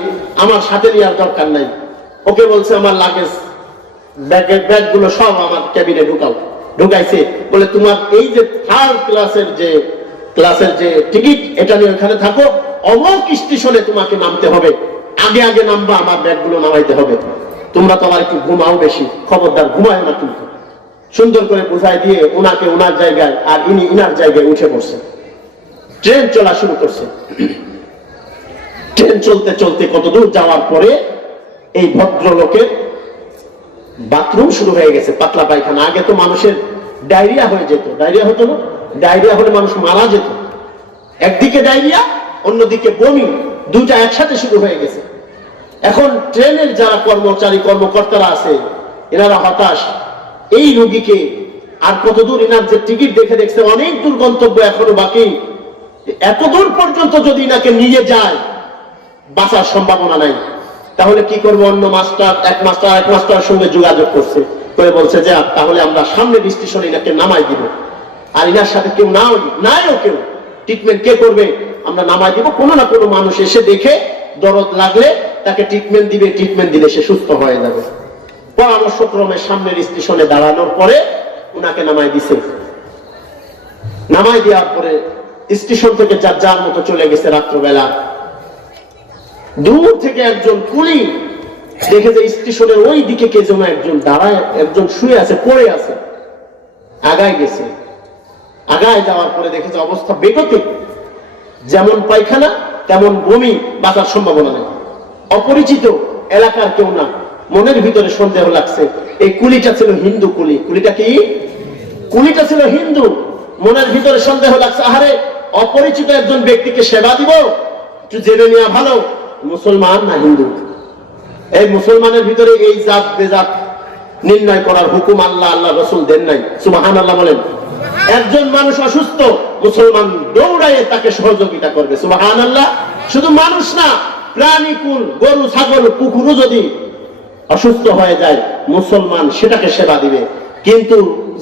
আমার সাথে নেওয়ার দরকার নাই। ওকে বলছে আমার লাগেজ ব্যাগগুলো সব আমার ক্যাবিনে ঢুকাও। ঢুকাইছে, বলে তোমার এই যে থার্ড ক্লাসের যে টিকিট, এটা নিয়ে ওখানে থাকো, অমুক স্টেশনে তোমাকে নামতে হবে, আগে আগে নামবা, আমার ব্যাগগুলো নামাইতে হবে। তোমরা তো আবার একটু ঘুমাও বেশি, খবরদার ঘুমায় না কিন্তু। সুন্দর করে বুঝাই দিয়ে ওনাকে ওনার জায়গায় আর ইনি ইনার জায়গায় উঠে পড়ছে। ট্রেন চলা শুরু করছে। ট্রেন চলতে চলতে কতদূর যাওয়ার পরে এই ভদ্রলোকের বাথরুম শুরু হয়ে গেছে, পাতলা পায়খানা। আগে তো মানুষের ডায়রিয়া হয়ে যেত, ডায়রিয়া হতো না, ডায়রিয়া হলে মানুষ মারা যেত। একদিকে ডায়রিয়া, অন্যদিকে বমি, দুইটা একসাথে শুরু হয়ে গেছে। এখন ট্রেনের যারা কর্মকর্তারা আছে, এনারা হতাশ, এই রোগীকে আর কতদূর, এনার যে টিকিট দেখছে অনেক দূর গন্তব্য এখনো বাকি, এত দূর পর্যন্ত যদি এনাকে নিয়ে যায় বাঁচার সম্ভাবনা নাই। তাহলে কি করবো? অন্য এক মাস্টার সঙ্গে যোগাযোগ করছে, করে বলছে যে তাহলে আমরা সামনের স্টেশনে এনাকে নামাই দিব, আর এনার সাথে কেউ নাইও কেউ, ট্রিটমেন্ট কে করবে? আমরা নামাই দিব, কোনো না কোনো মানুষ এসে দেখে দরদ লাগলে তাকে ট্রিটমেন্ট দিবে, ট্রিটমেন্ট দিলে সে সুস্থ হয়ে যাবে। পরামর্শক্রমে সামনের স্টেশনে দাঁড়ানোর পরে উনাকে নামাই দিছে। নামাই দেওয়ার পরে স্টেশন থেকে যার মতো চলে গেছে। রাত্রবেলা দূর থেকে একজন কুলি দেখে যে স্টেশনের ওই দিকে কে যেন একজন দাঁড়ায়, একজন শুয়ে আছে, পড়ে আছে। আগায় গেছে, আগায় যাওয়ার পরে দেখেছে অবস্থা বেগতিক, যেমন পায়খানা তেমন বমি, বাঁচার সম্ভাবনা নেই। অপরিচিত, এলাকার কেউ না। মনের ভিতরে সন্দেহ লাগছে। এই কুলিটা ছিল হিন্দু কুলি। কুলিটা কি? কুলিটা ছিল হিন্দু। মনের ভিতরে সন্দেহ লাগছে, আহারে অপরিচিত একজন ব্যক্তিকে সেবা দিব, একটু জেনে নেওয়া ভালো, মুসলমান না হিন্দু। এই মুসলমানের ভিতরে এই জাত বেজাত নির্ণয় করার হুকুম আল্লাহ রসুল দেন নাই। সুবহানাল্লাহ বলেন। একজন মানুষ অসুস্থ, মুসলমান দৌড়ায় তাকে সহযোগিতা করবে। সুবহানাল্লাহ। শুধু মানুষ না, প্রাণীকুল, গরু ছাগল কুকুরও যদি অসুস্থ হয়ে যায়, মুসলমান সেটাকে সেবা দিবে। কিন্তু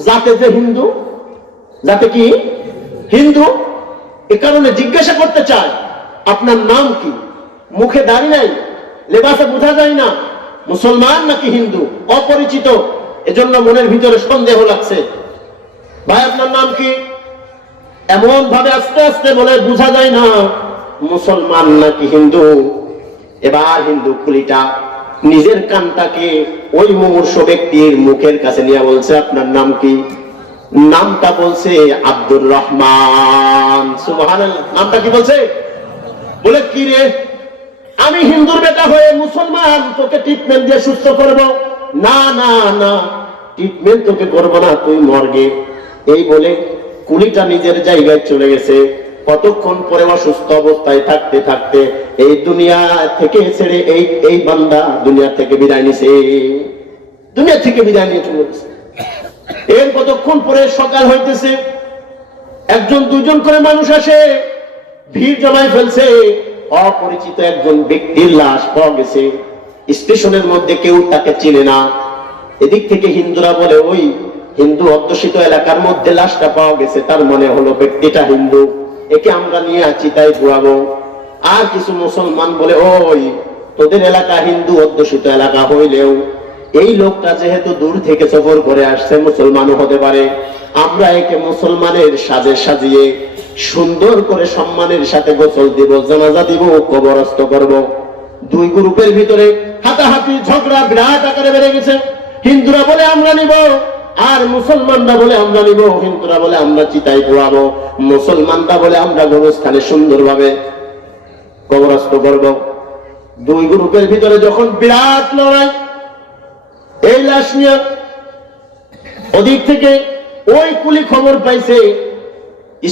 জাতে যে হিন্দু, জাতে কি হিন্দু, এ কারণে জিজ্ঞাসা করতে চায় আপনার নাম কি? মুখে দাড়ি নাই, লেবাসে বোঝা যায় না মুসলমান নাকি হিন্দু, অপরিচিত। এজন্য মনের ভিতরে সন্দেহ লাগছে, ভাই আপনার নাম কি? এমন ভাবে আস্তে আস্তে বলে বোঝা যায় না মুসলমান নাকি হিন্দু। এবার হিন্দু কুলিটা নিজের কানটাকে ওই মুমূর্ষ ব্যক্তির মুখের কাছে নিয়ে বলছে, আপনার নাম কি? নামটা বলছে আব্দুর রহমান। সুবহানাল্লাহ। নামটা কি বলছে? বলে কি রে, আমি হিন্দুর বেটা হয়ে মুসলমান, তোকে ট্রিটমেন্ট দিয়ে সুস্থ করব? না না না, ট্রিটমেন্ট তোকে করবো না, তুই মরগে। এই বলে কুলিটা নিজের জায়গায় চলে গেছে। কতক্ষণ পরে অসুস্থ অবস্থায় থাকতে থাকতে এই দুনিয়া থেকে ছেড়ে এই বান্দা দুনিয়া থেকে বিদায় নিছে, দুনিয়া থেকে বিদায় নিয়ে চলে গেছে। এর কতক্ষণ পরে সকাল হইতেছে, একজন দুজন করে মানুষ আসে, ভিড় জমায় ফেলছে। অপরিচিত একজন ব্যক্তির লাশ পাওয়া গেছে স্টেশনের মধ্যে, কেউ তাকে চিনে না। এদিক থেকে হিন্দুরা বলে, ওই হিন্দু অধ্যুষিত এলাকার মধ্যে লাশটা পাওয়া গেছে, তার মনে হলো ব্যক্তিটা হিন্দু, একে আমরা নিয়ে আছি তাই ঘুরাবো। আর কিছু মুসলমান বলে, ওই তোদের এলাকা হিন্দু অধ্যুষিত এলাকা হইলেও এই লোকটা যেহেতু দূর থেকে সফর করে আসছে, মুসলমানও হতে পারে, আমরা একে মুসলমানের সাজে সাজিয়ে সুন্দর করে সম্মানের সাথে গোসল দিব, জানাজা দিব, কবরস্থ করব। দুই গ্রুপের ভিতরে হাতাহাতি ঝগড়া বিরাট আকারে বেড়ে গেছে। হিন্দুরা বলে আমরা নিব, আর মুসলমানরা বলে আমরা নিব। হিন্দুরা বলে আমরা চিতায় পোড়াবো, মুসলমানরা বলে আমরা গোরস্থানে সুন্দরভাবে কবরস্থ করব। দুই গ্রুপের ভিতরে যখন বিরাট লড়াই, এই লাশ নিয়ে ওদিক থেকে ওই কুলি খবর পাইছে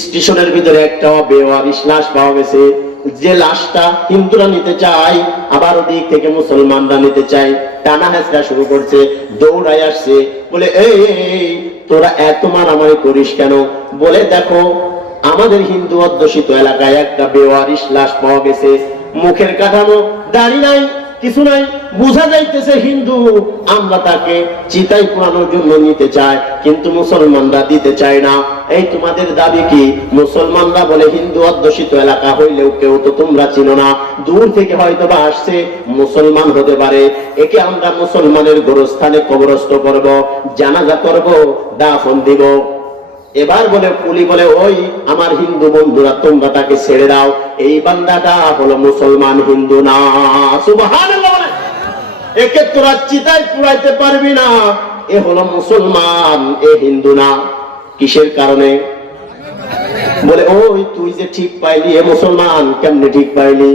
স্টেশনের ভিতরে একটা বেওয়ারিশ লাশ পাওয়া গেছে। যে লাশটা হিন্দুরা নিতে চায়, আবার ওদিক থেকে মুসলমানরা নিতে চায়, টানা হেঁচড়া শুরু করছে, দৌড়ায় আসছে, বলে এই তোরা এত মারামারি করিস কেন? বলে দেখো আমাদের হিন্দু অধ্যুষিত এলাকায় একটা বেওয়ারিশ লাশ পাওয়া গেছে, মুখের কাঠামো, দাড়ি নাই, কিছু নাই, বোঝা যাইতেছে হিন্দু, আমরা তাকে চিতায় পোড়ানোর জন্য নিতে চাই, কিন্তু মুসলমানরা দিতে চায় না। এই তোমাদের দাবি কি? মুসলমানরা বলে হিন্দু অধ্যুষিত এলাকা হইলেও কেউ তো তোমরা চিনো না, দূর থেকে হয়তো বা আসছে, মুসলমান হতে পারে, একে আমরা মুসলমানের গোরস্থানে কবরস্থ করব, জানাজা করব, দাফন দিব। এবার বলে পুলি বলে ওই আমার হিন্দু বন্ধুরা তোমরা তাকে ছেড়ে দাও, এই বান্দাটা হলো মুসলমান, হিন্দু না। সুবহানাল্লাহ। একে তোরা চিতায় পুড়াইতে পারবি না, এ হলো মুসলমান, এ হিন্দু না। কিসের কারণে? বলে ওই তুই যে ঠিক পাইলি, এ মুসলমান কেমনে ঠিক পাইলি?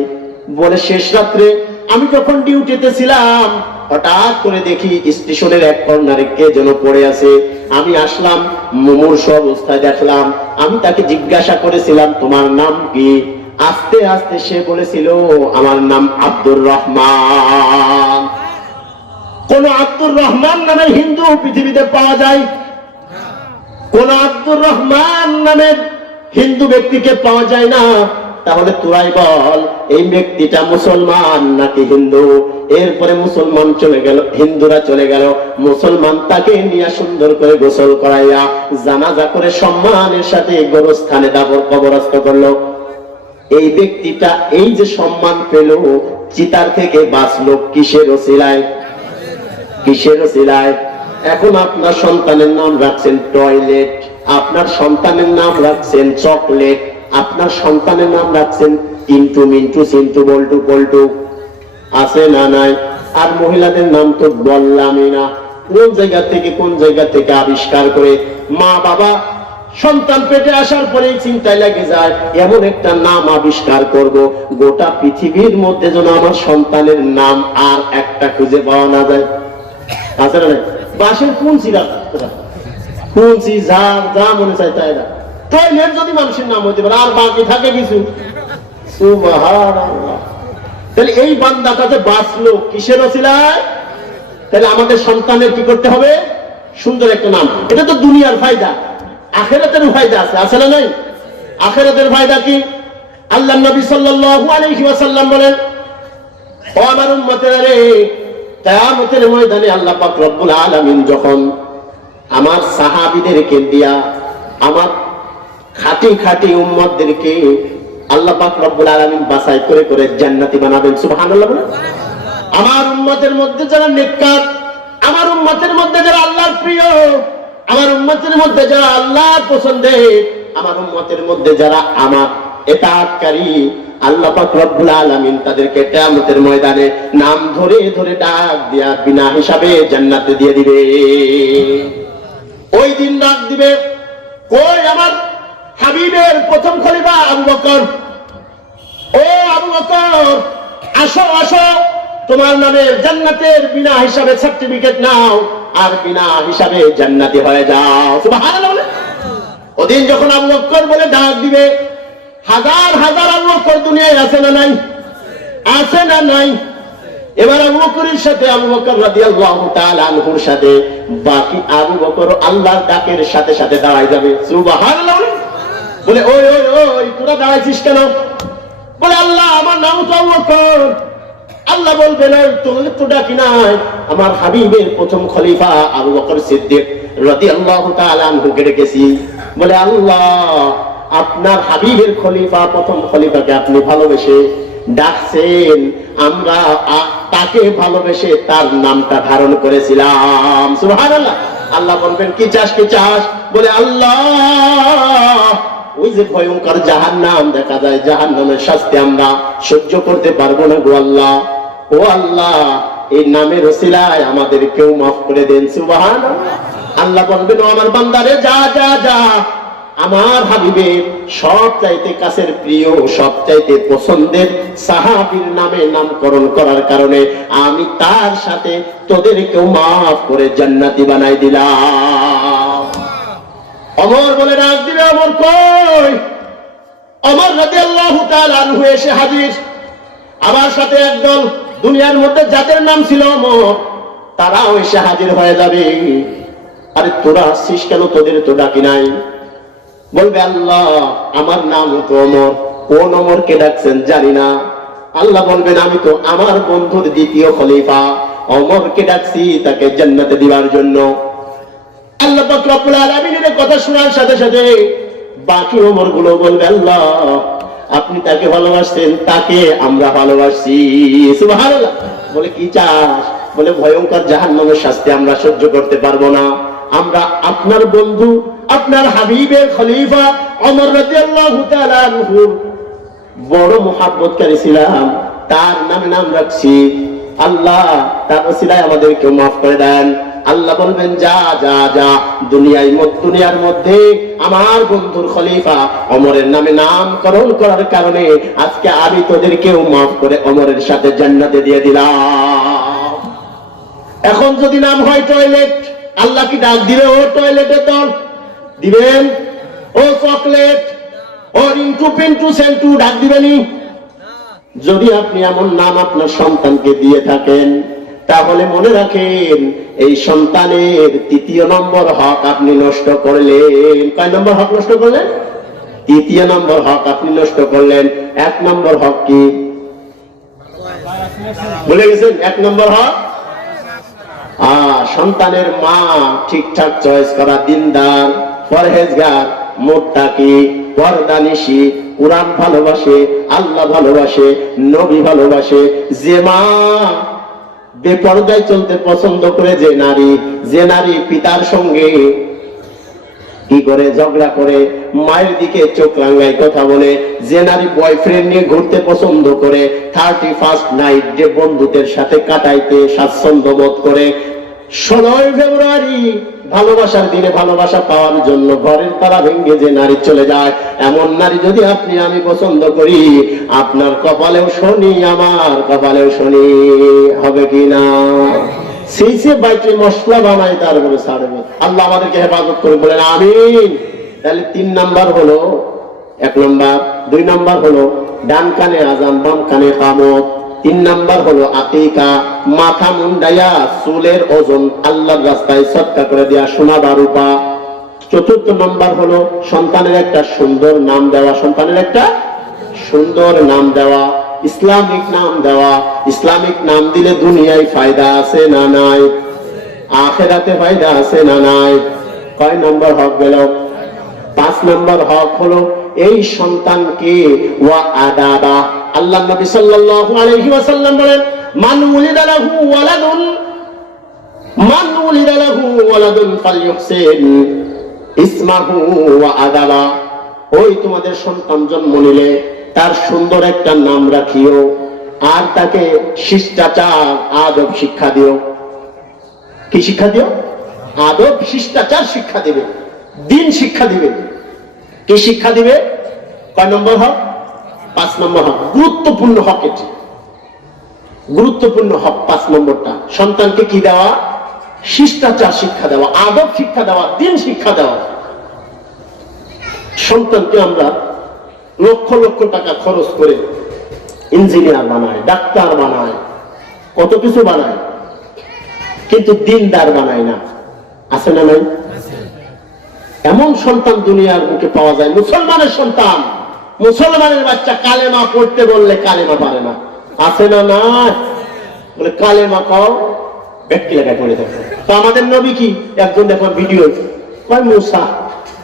বলে শেষ রাত্রে আমি যখন ডিউটিতে ছিলাম, হঠাৎ করে দেখি স্টেশনের এক কর্নারে কে যেন পড়ে আছে, আমি আসলাম, মুমূর্ষু অবস্থায় দেখলাম, আমি তাকে জিজ্ঞাসা করেছিলাম তোমার নাম কি? আস্তে আস্তে সে বলেছিল আমার নাম আব্দুর রহমান। কোন আব্দুর রহমান নামের হিন্দু পৃথিবীতে পাওয়া যায়? কোন আব্দুর রহমান নামের হিন্দু ব্যক্তিকে পাওয়া যায় না। তাহলে তোরাই বল এই ব্যক্তিটা মুসলমান নাকি হিন্দু? এরপরে মুসলমান চলে গেল, হিন্দুরা চলে গেল, মুসলমান তাকে নিয়ে সুন্দর করে গোসল করাইয়া জানাজা করে সম্মানের সাথে গোরস্থানে কবরস্থ করলো। এই ব্যক্তিটা এই যে সম্মান পেল, চিতার থেকে বাঁচলো কিসের ওসিলায়? কিসের ওসিলায়? এখন আপনার সন্তানের নাম রাখছেন টয়লেট, আপনার সন্তানের নাম রাখছেন চকলেট, আপনার সন্তানের নাম রাখছেন ইন্টু মিন্টু সিন্টু বল্টু পল্টু, আছে না নাই? আর মহিলাদের নাম তো বললামই না, কোন জায়গা থেকে আবিষ্কার করে মা বাবা সন্তান পেটে আসার পরে চিন্তায় লেগে যায় এমন একটা নাম আবিষ্কার করব, গোটা পৃথিবীর মধ্যে যেন আমার সন্তানের নাম আর একটা খুঁজে পাওয়া না যায়। আছে না? বাসের কোন চিরা কোন চিজ যা মনে চায় তাই না, টয়লেট যদি মানুষের নাম হইতে পারে, আর বাকি থাকে কিছু? সুবহানাল্লাহ। তাহলে এই বান্দাটা যে বাঁচলো কিসের ওসিলায়? তাহলে আমাদের সন্তানের কি করতে হবে? সুন্দর একটা নাম। এটা তো দুনিয়ার ফায়দা, আখিরাতের ফায়দা আছে, আছে না নাই? আখিরাতের ফায়দা কি? আল্লাহ নবী সাল্লাল্লাহু আলাইহি ওয়াসাল্লাম বলেন, ও আমার উম্মতেরা রে, কিয়ামতের ময়দানে আল্লাহ পাক রব্বুল আলামিন যখন আমার সাহাবীদেরকে দিয়া আমার খাঁটি উম্মতদেরকে আল্লাহ পাক রব্বুল আলামিন বাছাই করে করে জান্নাতি বানাবেন। সুবহানাল্লাহ বলেন। আমার উম্মতের মধ্যে যারা নেককার, আমার উম্মতের মধ্যে যারা আল্লাহর প্রিয়, আমার উম্মতের মধ্যে যারা আল্লাহর পছন্দের, আমার উম্মতের মধ্যে যারা আমার ইতাআতকারী, আল্লাহ পাক রব্বুল আলামিন তাদেরকে কিয়ামতের ময়দানে নাম ধরে ধরে ডাক দিয়া বিনা হিসাবে জান্নাতে দিয়ে দিবে। ওই দিন ডাক দিবে, কই আমার হাবিবের প্রথম খলিফা আবু বকর, ও আবু বকর আসো আসো, তোমার নামে জান্নাতের বিনা হিসাবে সার্টিফিকেট নাও, আর বিনা হিসাবে জান্নাতি হয়ে যাও। সুবহানাল্লাহ। ওদিন যখন আবু বকর বলে ডাক দিবে, হাজার হাজার আবু বকর দুনিয়ায় আছে না নাই? আছে না নাই? এবার আবু বকরের সাথে আবু বকর রাদিয়াল্লাহু তাআলা আনহুর সাথে বাকি আবু বকর আল্লাহর ডাকের সাথে সাথে দাঁড়ায় যাবে। সুবহানাল্লাহ। বলে ওই ওই ওই তোরা দাঁড়াইছিস কেন? বলে আল্লাহ আমার নাম তো আবু বকর। আল্লাহ বলবে না তোদের তো ডাকি নাই, আমার হাবিবের প্রথম খলিফা আবু বকর সিদ্দিক রাদিয়াল্লাহু তাআলা আনহুকে ডেকেছি। বলে আল্লাহ আপনার হাবিবের খলিফা প্রথম খলিফাকে আপনি ভালোবেসে ডাকছেন, আমরা তাকে ভালোবেসে তার নামটা ধারণ করেছিলাম। সুবহানাল্লাহ। আল্লাহ বলবেন কি চাস কি চাস? বলে আল্লাহ ওই যে ভয়ঙ্কর জাহান্নাম দেখা যায়, জাহান্নামের শাস্তি আমরা সহ্য করতে পারবো না গো আল্লাহ, ও আল্লাহ এই নামের ওসিলায় আমাদের কেউ মাফ করে দেন। সুবহানাল্লাহ। আল্লাহ বলবেন ও আমার বান্দারে যা যা যা, আমার হাবিবের সব চাইতে কাছের প্রিয়, সব চাইতে পছন্দের সাহাবীর নামে নামকরণ করার কারণে আমি তার সাথে তোদেরকেও মাফ করে জান্নাতি বানাই দিলাম। অমর বলে ডাক দিবে, অমর কই? ওমর রাদিয়াল্লাহু তাআলা আনহু এসে হাজির, আমার সাথে একদল দুনিয়ার মধ্যে যাদের নাম ছিল ওমর, তারাও এসে হাজির হয়ে যাবে। আরে তোরা আসছিস কেন? তোদের তো ডাকি নাই। বলবে আল্লাহ আমার নাম তো ওমর, কোন ওমরকে ডাকছেন জানি না। আল্লাহ বলবেন আমি তো আমার বন্ধুর দ্বিতীয় খলিফা ওমরকে ডাকছি তাকে জান্নাতে দিবার জন্য। আল্লাহ পাক রব্বুল আলামিনের কথা শোনার সাথে সাথে বাকি ওমর গুলো বলবে আল্লাহ আপনি তাকে ভালোবাসছেন, তাকে আমরা ভালোবাসছি। সুবহানাল্লাহ। বলে কি চাস? বলে ভয়ঙ্কর জাহান্নামের শাস্তি আমরা সহ্য করতে পারবো না, আমরা আপনার বন্ধু আপনার হাবিবের খলিফা ওমর রাদিয়াল্লাহু তাআলা আনহুর বড় মুহাব্বতকারী ছিলাম, তার নামে নাম রাখছি। আল্লাহ তার ওসিলায় আমাদেরকে মাফ করে দেন। আল্লাহ বলবেন যা যা যা, দুনিয়ার মধ্যে আমার বন্ধুর খলিফা ওমরের নামে নামকরণ করার কারণে আজকে আমি তোদেরকেও মাফ করে ওমরের সাথে জান্নাতে দিয়ে দিলাম। এখন যদি নাম হয় টয়লেট, আল্লাহ কি ডাক দিবে ও টয়লেটে দল দিবেন? ও চকলেট, ও রিন্টু পিন্টু সেন্টু ডাক দিবেনি? যদি আপনি এমন নাম আপনার সন্তানকে দিয়ে থাকেন তাহলে মনে রাখেন এই সন্তানের তৃতীয় নম্বর হক আপনি নষ্ট করলেন। কয় নম্বর হক নষ্ট করলেন? তৃতীয় নম্বর হক আপনি নষ্ট করলেন। এক নম্বর হক কি বলে গেছেন? এক নম্বর হক সন্তানের মা ঠিকঠাক চয়েস করা, দিনদার, পরহেজগার, মুত্তাকি, পর্দানিশী, কুরআন ভালোবাসে, আল্লাহ ভালোবাসে, নবী ভালোবাসে। যে মা বেপরদায় চলতে পছন্দ করে, যে নারী পিতার সঙ্গে কি করে ঝগড়া করে, মায়ের দিকে চোখ রাঙায় কথা বলে, যে নারী বয়ফ্রেন্ড নিয়ে ঘুরতে পছন্দ করে, 31st নাইট যে বন্ধুদের সাথে কাটাইতে স্বাচ্ছন্দ্য বোধ করে, 16 ফেব্রুয়ারি ভালোবাসার দিনে ভালোবাসা পাওয়ার জন্য ঘরের তারা ভেঙে যে নারী চলে যায়, এমন নারী যদি আপনি আমি পছন্দ করি, আপনার কপালেও শনি আমার কপালেও শনি হবে কিনা? সেই সে বাইকে মশলা বানায় তারপরে ছাড়বে। আল্লাহ আমাদেরকে হেফাজত করে বলেন আমিন। তাহলে 3 নাম্বার হলো, 1 নাম্বার, 2 নাম্বার হলো ডান কানে আজান বাম কানে কামত, 3 নাম্বার হলো আকিকা, মাথা মুন্ডাইয়া চুলের ওজন আল্লাহর রাস্তায় সদকা করে দেয়া সোনা বা রূপা। 4র্থ নাম্বার হলো সন্তানের একটা সুন্দর নাম দেওয়া, সন্তানের একটা সুন্দর নাম দেওয়া, ইসলামিক নাম দেওয়া। ইসলামিক নাম দিলে দুনিয়ায় ফায়দা আছে না নাই? আখিরাতে ফায়দা আছে না নাই? কয় নাম্বার হক গেল? 5 নাম্বার হক হলো এই সন্তানকে ওয়া আদাবা। আল্লাহ নবী সাল্লাল্লাহু আলাইহি ওয়াসাল্লাম বলেন মান উলিদা লাহু ওয়ালাদুন ফালইউহসিন ইসমাহু ওয়া আদাবা। ওই তোমাদের সন্তান জন্ম নিলে তার সুন্দর একটা নাম রাখিও, আর তাকে শিষ্টাচার আদব শিক্ষা দিও। কি শিক্ষা দিও? আদব শিষ্টাচার শিক্ষা দিবে, দিন শিক্ষা দিবে। কি শিক্ষা দিবে? কয় নম্বর হক? 5 নম্বর হক। গুরুত্বপূর্ণ হক এটি, গুরুত্বপূর্ণ হক 5 নম্বরটা। সন্তানকে কি দেওয়া? শিষ্টাচার শিক্ষা দেওয়া, আদব শিক্ষা দেওয়া, দিন শিক্ষা দেওয়া। সন্তানকে আমরা লক্ষ লক্ষ টাকা খরচ করে ইঞ্জিনিয়ার বানায়, ডাক্তার বানায়, কত কিছু বানায়, কিন্তু দিনদার বানায় না। আছে না নাই? এমন সন্তান দুনিয়ার বুকে পাওয়া যায়, মুসলমানের সন্তান, মুসলমানের বাচ্চা কালেমা পড়তে বললে কালেমা পারে না। আছে না না? বলে কালেমা কও, ব্যক্তি লেখা পড়ে থাকে। তো আমাদের নবী কি? একজন দেখো ভিডিও কয় মুসা,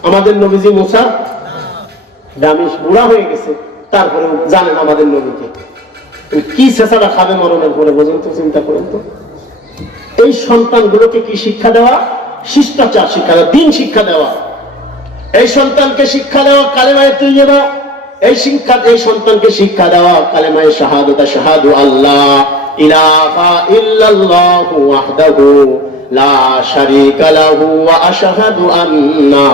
আমাদের নবীজি মুসা দামিশ বুড়া হয়ে গেছে, তারপরে জানেন আমাদের নবীকে কি শেষাটা খাবে মরণের পরে, বোঝেন তো, চিন্তা করেন তো। এই সন্তানগুলোকে কি শিক্ষা দেওয়া? শিষ্টাচার শিক্ষা দেওয়া, দিন শিক্ষা দেওয়া। এই সন্তানকে শিক্ষা দেওয়া কালেমায়ে তৈয়্যিবা। এই সন্তানকে শিক্ষা দেওয়া কালেমায়ে শাহাদাত, শাহাদু আল্লাহ ইলাহা ইল্লাল্লাহু ওয়াহদাহু লা শারীকা লাহু ওয়া আশহাদু আন্না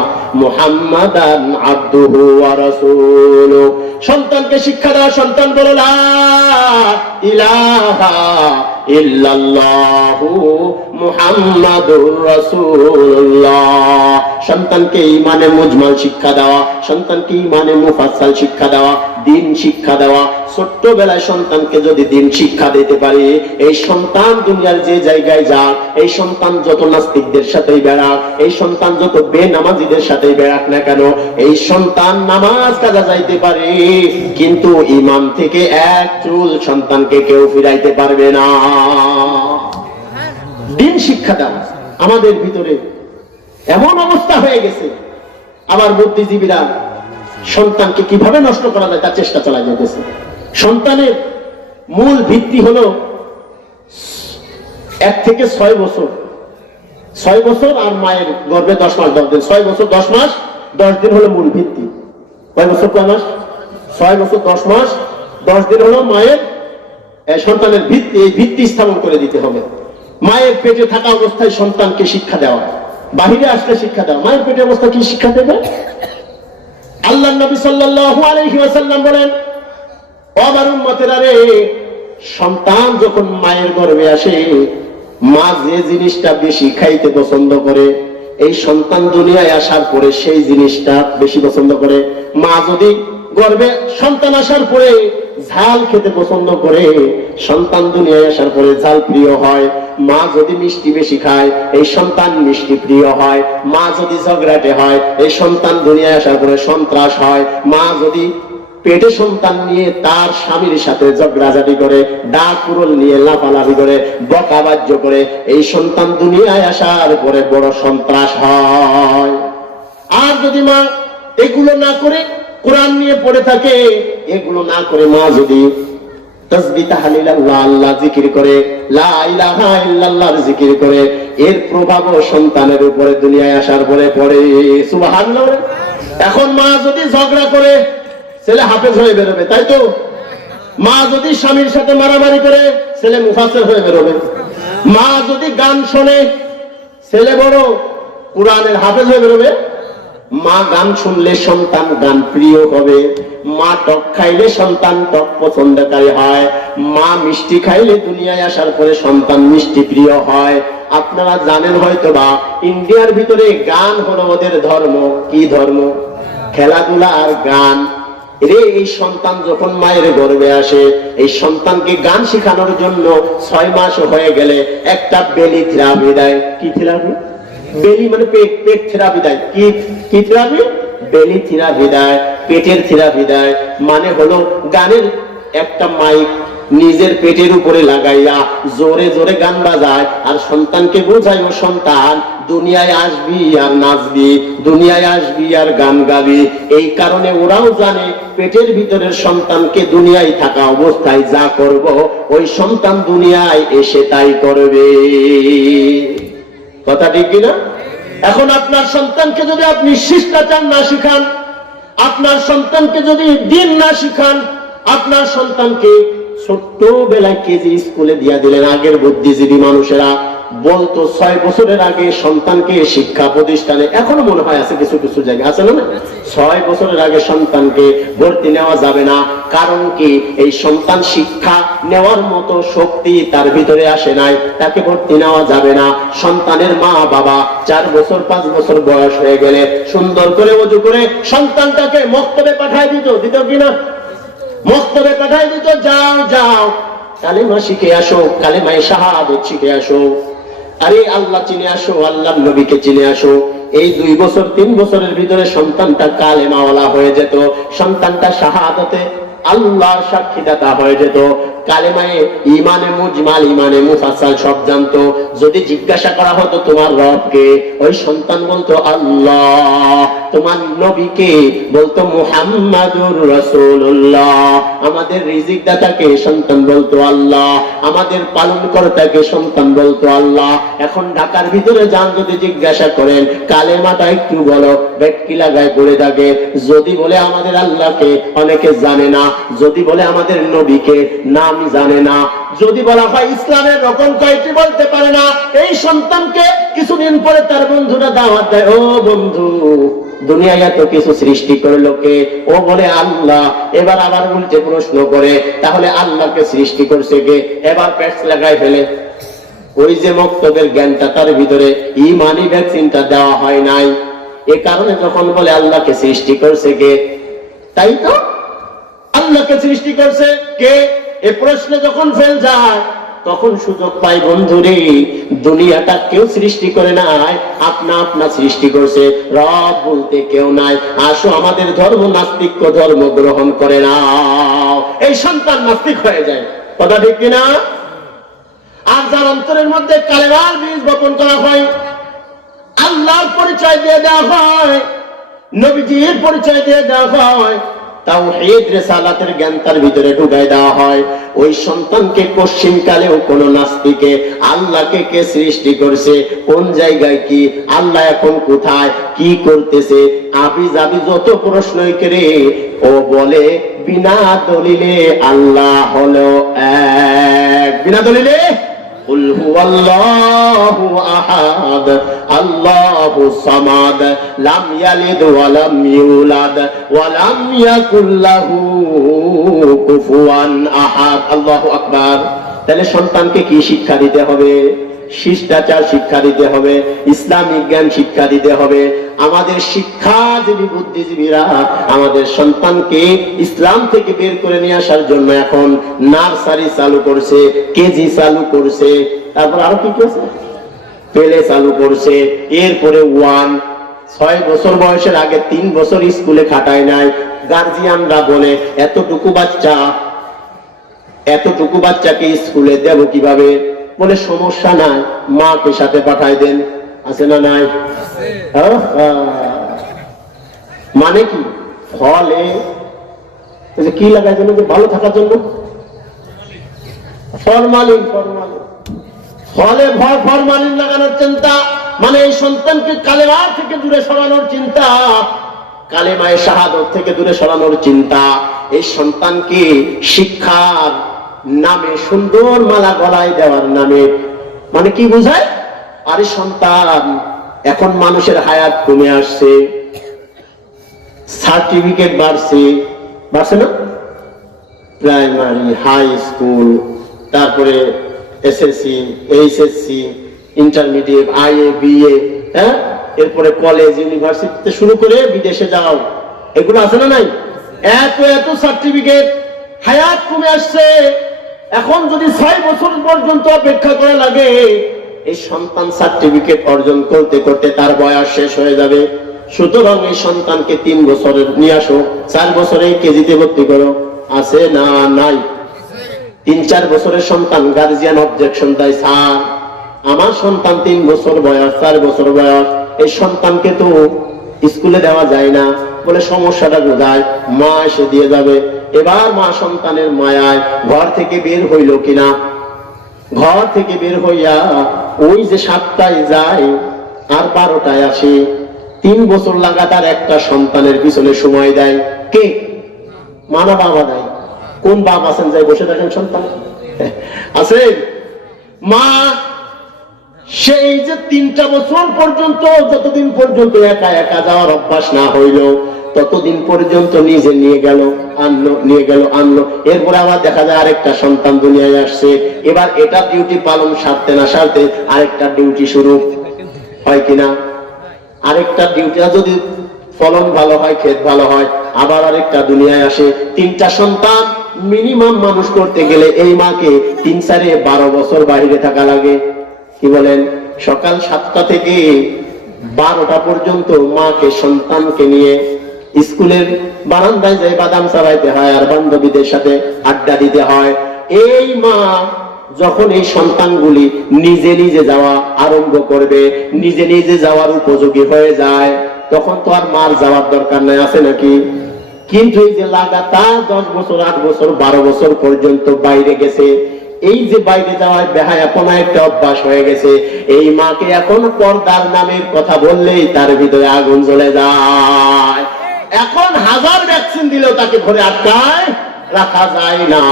মুহাম্মাদান আবদুহু ওয়া রাসূলুহু। সন্তানকে শিক্ষা দেওয়া, সন্তান বলে লা ইলাহা ইল্লাল্লাহু মুহাম্মাদুর রাসূলুল্লাহ। সন্তানকে ঈমানে মুজমাল শিক্ষা দেওয়া, সন্তানকে ঈমানে মুফাসসাল শিক্ষা দেওয়া, দ্বীন শিক্ষা দেওয়া। ছোট্টবেলায় সন্তানকে যদি দ্বীন শিক্ষা দিতে পারি, এই সন্তান দুনিয়ার যে জায়গায় যাক, এই সন্তান যত নাস্তিকদের সাথেই বেড়াক, এই সন্তান যত বেনামাজিদের সাথেই বেড়াক না কেন, এই সন্তান নামাজ কাজা যাইতে পারে, কিন্তু ঈমান থেকে এক চুল সন্তানকে কেউ ফিরাইতে পারবে না। দ্বীন শিক্ষা দেওয়া আমাদের ভিতরে এমন অবস্থা হয়ে গেছে, আবার বুদ্ধিজীবীরা সন্তানকে কিভাবে নষ্ট করা যায় তার চেষ্টা চালায় যেতেছে। সন্তানের মূল ভিত্তি হলো 1 থেকে 6 বছর, 6 বছর আর মায়ের গর্ভে 10 মাস 10 দিন, 6 বছর 10 মাস 10 দিন হলো মূল ভিত্তি। কয় বছর কয় মাস? 6 বছর 10 মাস 10 দিন হলো মায়ের সন্তানের ভিত্তি। এই ভিত্তি স্থাপন করে দিতে হবে। মায়ের পেটে থাকা অবস্থায় সন্তানকে শিক্ষা দেওয়া, বাহিরে আসলে শিক্ষা দেওয়া। মায়ের পেটে অবস্থা কি শিক্ষা দেবে? আল্লাহর নবী সাল্লাল্লাহু আলাইহি ওয়াসাল্লাম বলেন, ও আমার উম্মতেরা রে, সন্তান যখন মায়ের গর্ভে আসে, মা যে জিনিসটা বেশি খাইতে পছন্দ করে, এই সন্তান দুনিয়ায় আসার পরে সেই জিনিসটা বেশি পছন্দ করে। মা যদি গর্ভে সন্তান আসার পরে ঝাল খেতে পছন্দ করে, সন্তান দুনিয়ায় আসার পরে ঝাল প্রিয় হয়। মা যদি মিষ্টি বেশি খায়, এই সন্তান মিষ্টি প্রিয় হয়। মা যদি ঝগড়াটে হয়, এই সন্তান দুনিয়ায় আসার পরে সন্ত্রাস হয়। মা যদি পেটে সন্তান নিয়ে তার স্বামীর সাথে ঝগড়াঝাটি করে, ডাক কুরল নিয়ে লাফালাফি করে, বকাবাজ্য করে, এই সন্তান দুনিয়ায় আসার পরে বড় সন্ত্রাস হয়। আর যদি মা এগুলো না করে কোরআন নিয়ে পড়ে থাকে, এগুলো না করে মা যদি তাসবিহ তাহলিল আল্লাহ জিকির করে, লা ইলাহা ইল্লাল্লাহর জিকির করে, এর প্রভাবও সন্তানের উপরে দুনিয়ায় আসার পরে পড়ে। সুবহানাল্লাহ। এখন মা যদি ঝগড়া করে, ছেলে হাফেজ হয়ে বেরোবে, তাই তো? মা যদি স্বামীর সাথে মারামারি করে, ছেলে মুফাসসির হয়ে বেরোবে। মা যদি গান শোনে, ছেলে বড় কোরআনের হাফেজ হয়ে বেরোবে। মা গান শুনলে সন্তান গান প্রিয় হবে। মা টক খাইলে সন্তান টক পছন্দকারী হয়। মা মিষ্টি খাইলে দুনিয়ায় আসার পরে সন্তান মিষ্টি প্রিয় হয়। আপনারা জানেন হয়তো বা, ইন্ডিয়ার ভিতরে গান হলো ওদের ধর্ম। কি ধর্ম? খেলাধুলা আর গান। রে, এই সন্তান যখন মায়ের গর্ভে আসে, এই সন্তানকে গান শেখানোর জন্য 6 মাস হয়ে গেলে একটা বেলি থেরাপি দেয়। কি থেরাপি? বেলি মানে পেট থেরাপি দেয়। কি থেরাপি? বেলি থেরাপি দেয়, পেটের থেরাপি দেয়। মানে হলো গানের একটা মাইক নিজের পেটের উপরে লাগাইয়া জোরে জোরে গান বাজায়, আর সন্তানকে বোঝায়, ও সন্তান দুনিয়ায় আসবি আর নাচবি, দুনিয়ায় আসবি আর গান গাবি। এই কারণে ওরাও জানে পেটের ভিতরের সন্তানকে দুনিয়ায় থাকা অবস্থায় যা করব, ওই সন্তান দুনিয়ায় এসে তাই করবে। কথা ঠিক কিনা? এখন আপনার সন্তানকে যদি আপনি শিষ্টাচার না শিখান, আপনার সন্তানকে যদি দ্বীন না শিখান, আপনার সন্তানকে ছোট্টবেলায় কেজি স্কুলে দিয়া দিলেন। আগের বুদ্ধিজীবী মানুষেরা বলতো 6 বছরের আগে সন্তানকে শিক্ষা প্রতিষ্ঠানে, এখনো মনে হয় আছে কিছু কিছু জায়গা আছে না, 6 বছরের আগে সন্তানকে ভর্তি নেওয়া যাবে না। কারণ কি? এই সন্তান শিক্ষা নেওয়ার মতো শক্তি তার ভিতরে আসে নাই, তাকে ভর্তি নেওয়া যাবে না। সন্তানের মা বাবা 4 বছর 5 বছর বয়স হয়ে গেলে সুন্দর করে ওযু করে সন্তানটাকে মক্তবে পাঠায় দিত কিনা? মক্তবে পাঠায় দিত, যাও যাও কালেমা শিখে আসো, কালেমায়ে শাহাদাত শিখে আসো, আরে আল্লাহ চিনে আসো, আল্লাহর নবীকে চিনে আসো। এই 2 বছর 3 বছরের ভিতরে সন্তানটা কালেমাওয়ালা হয়ে যেত, সন্তানটা শাহাদাতে আল্লাহর সাক্ষীদাতা হয়ে যেত, কালেমায়ে ইমানে মুজমাল ইমানে মুফাসসাল সব জানতো। যদি জিজ্ঞাসা করা হতো তোমার রবকে, ওই সন্তান বলতো আল্লাহ। তোমার নবীকে বলতো মুহাম্মাদুর রাসূলুল্লাহ। আমাদের রিজিক দাতাকে সন্তান বলতো আল্লাহ, আমাদের পালনকর্তাকে সন্তান বলতো আল্লাহ। এখন ঢাকার ভিতরে যান, যদি জিজ্ঞাসা করেন কালেমাটা একটু বলো, বেটকি লাগায় পড়ে থাকে। যদি বলে আমাদের আল্লাহকে, অনেকে জানে না। যদি বলে আমাদের নবীকে, নাম জানে না। যদি বলা হয় ইসলামের রকম কয়টি, বলতে পারে না। এই সন্তানকে কিছুদিন পরে তার বন্ধুরা দাওয়াত দেয়, ও বন্ধু দুনিয়ায় এত কিছু সৃষ্টি করলো কে? ও বলে আল্লাহ। এবার আবার উল্টে প্রশ্ন করে, তাহলে আল্লাহকে সৃষ্টি করছে কে? এবার প্যাচ লাগাই ফেলে। ওই যে মক্তবের জ্ঞানটা তার ভিতরে ইমানি ভ্যাকসিনটা দেওয়া হয় নাই। এ কারণে যখন বলে আল্লাহকে সৃষ্টি করছে কে, তাই তো আল্লাহকে সৃষ্টি করছে কে, এ প্রশ্নে যখন ফেল যায় তখন সুযোগ পাই বন্ধুরে, দুনিয়াটা কেউ সৃষ্টি করে নাই, আপনা আপনা সৃষ্টি করছে। রব বলতে কেউ নাই। আসো আমাদের ধর্ম নাস্তিক্য ধর্ম গ্রহণ করে নাও, এই সন্তান নাস্তিক হয়ে যায়। কথা ঠিক কিনা? আর যার অন্তরের মধ্যে কালেমার বীজ বপন করা হয়, আল্লাহর পরিচয় দিয়ে দেওয়া হয়, নবীজির পরিচয় দিয়ে দেওয়া হয়, তাওহীদ রিসালাতের জ্ঞান তার ভিতরে ঢুকাই দেওয়া হয়, ওই সন্তানকে পশ্চিমকালেও কোন নাস্তিকে আল্লাহকে কে সৃষ্টি করছে, কোন জায়গায় কি, আল্লাহ এখন কোথায়, কি করতেছে, আবি যাবি যত প্রশ্নই করে ও বলে বিনা দলিলে আল্লাহ হলো এক। বিনা দলিলে কুল হুয়াল্লাহু আহাদ আল্লাহু সামাদ লাম ইয়ালিদ ওয়া লাম ইউলাদ ওয়া লাম ইয়াকুল লাহু কুফুয়ান আহাদ। আল্লাহু আকবার। তাহলে সন্তানকে কি শিক্ষা দিতে হবে? শিষ্টাচার শিক্ষা দিতে হবে, ইসলামিক জ্ঞান শিক্ষা দিতে হবে। আমাদের শিক্ষাজীবী বুদ্ধিজীবীরা আমাদের সন্তানকে ইসলাম থেকে বের করে নিয়ে আসার জন্য এখন নার্সারি চালু করছে, কেজি চালু করছে, তারপর আরো কি করছে, পেলে চালু করছে, এরপরে 6 বছর বয়সের আগে 3 বছর স্কুলে খাটায় নাই। গার্জিয়ানরা বলে এতটুকু বাচ্চাকে স্কুলে দেব কিভাবে? বলে সমস্যা নাই, মাকে সাথে পাঠায় দেন। আছে না নাই? মানে কি? ফলে কি লাগাই জন্য, ভালো থাকার জন্য ফরমালিন ফলে ফরমালিন লাগানোর চিন্তা, মানে এই সন্তানকে কালেমা থেকে দূরে সরানোর চিন্তা, কালেমায়ে শাহাদাত থেকে দূরে সরানোর চিন্তা, এই সন্তানকে শিক্ষার নামে সুন্দর মালা গলায় দেওয়ার নামে, মানে কি বোঝায়? আরে সন্তান, এখন মানুষের হায়াত কমে আসছে, সার্টিফিকেট বাড়ছে না? প্রাইমারি, হাই স্কুল, তারপরে SSC, HSC, intermediate, IA, BA, হ্যাঁ, এরপরে কলেজ, ইউনিভার্সিটিতে শুরু করে বিদেশে যাও, এগুলো আছে না নাই? এত সার্টিফিকেট, হায়াত কমে আসছে। এখন যদি 6 বছর পর্যন্ত অপেক্ষা করা লাগে, এই সন্তান সার্টিফিকেট অর্জন করতে করতে তার বয়স শেষ হয়ে যাবে। সুতরাং এই সন্তানকে 3 বছরের নিয়ে আসো, 4 বছরে কেজিতে ভর্তি করো। আছে না নাই? 3-4 বছরের সন্তান গার্জিয়ান অবজেকশন দেয়, স্যার আমার সন্তান 3 বছর বয়স, 4 বছর বয়স, এই সন্তানকে তো স্কুলে দেওয়া যায় না। বলে সমস্যাটা বোঝায়, মা এসে দিয়ে যাবে। এবার মা সন্তানের মায়ায় ঘর থেকে বের হইল কিনা, ঘর থেকে বের হইয়া ওই যে 7টায় যায় আর 12টায় আসে, 3 বছর লাগাতার একটা সন্তানের পিছনে সময় দেয় কে? মা না বাবা দেয়? কোন বাবা আছেন যাই বসে থাকেন সন্তান? আছে মা। সেই যে 3টা বছর পর্যন্ত, যতদিন পর্যন্ত একা একা যাওয়ার অভ্যাস না হইল, ততদিন পর্যন্ত নিজে নিয়ে গেল আনলো। এরপরে আবার দেখা যায় আরেকটা সন্তান দুনিয়ায় আসছে, এবার এটা ডিউটি পালন সারতে না সারতে আরেকটা ডিউটি শুরু হয় কিনা? আরেকটা ডিউটি, যদি ফলন ভালো হয়, ক্ষেত ভালো হয়, আবার আরেকটা দুনিয়ায় আসে। 3টা সন্তান মিনিমাম মানুষ করতে গেলে এই মাকে 3-12 বছর বাইরে থাকা লাগে। কি বলেন? সকাল 7টা থেকে 12টা পর্যন্ত মাকে সন্তানকে নিয়ে স্কুলের বারান্দায় যাই বাদাম চালাইতে হয় আর বান্ধবীদের সাথে আড্ডা দিতে হয়। এই মা যখন এই সন্তানগুলি নিজে নিজে যাওয়া আরম্ভ করবে, নিজে নিজে যাওয়ার উপযোগী হয়ে যায়, তখন তো আর মার যাওয়ার দরকার নাই, আছে নাকি? কিন্তু এই যে লাগাতার 10 বছর, 8 বছর, 12 বছর পর্যন্ত বাইরে গেছে, এই যে বাইরে যাওয়ার বেহায়াপনা একটা অভ্যাস হয়ে গেছে, এই মাকে এখন পর্দার নামের কথা বললেই তার ভিতরে আগুন জ্বলে যায়। এখন 1000 ভ্যাকসিন দিলেও তাকে ঘরে আটকায় রাখা যায় না।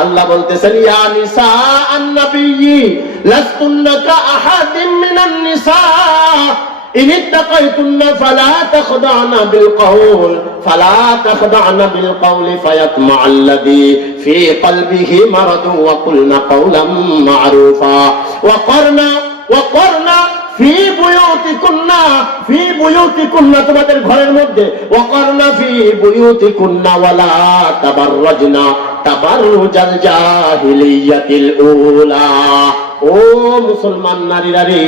আল্লাহ বলতেছেন, ইয়া নিসা আন-নবী লাস্তুন্না কা আহাদিন মিনান নিসা, إن اتقيتن فلا تخضعن بالقول فيطمع الذي في قلبه مرض وقلن قولا معروفا وقرنا في بيوتكن তোমাদের ঘরের মধ্যে وقرنا في بيوتكن ولا تبرجن تبرج الجاهلية الأولى ও মুসলমান নারীরা রে,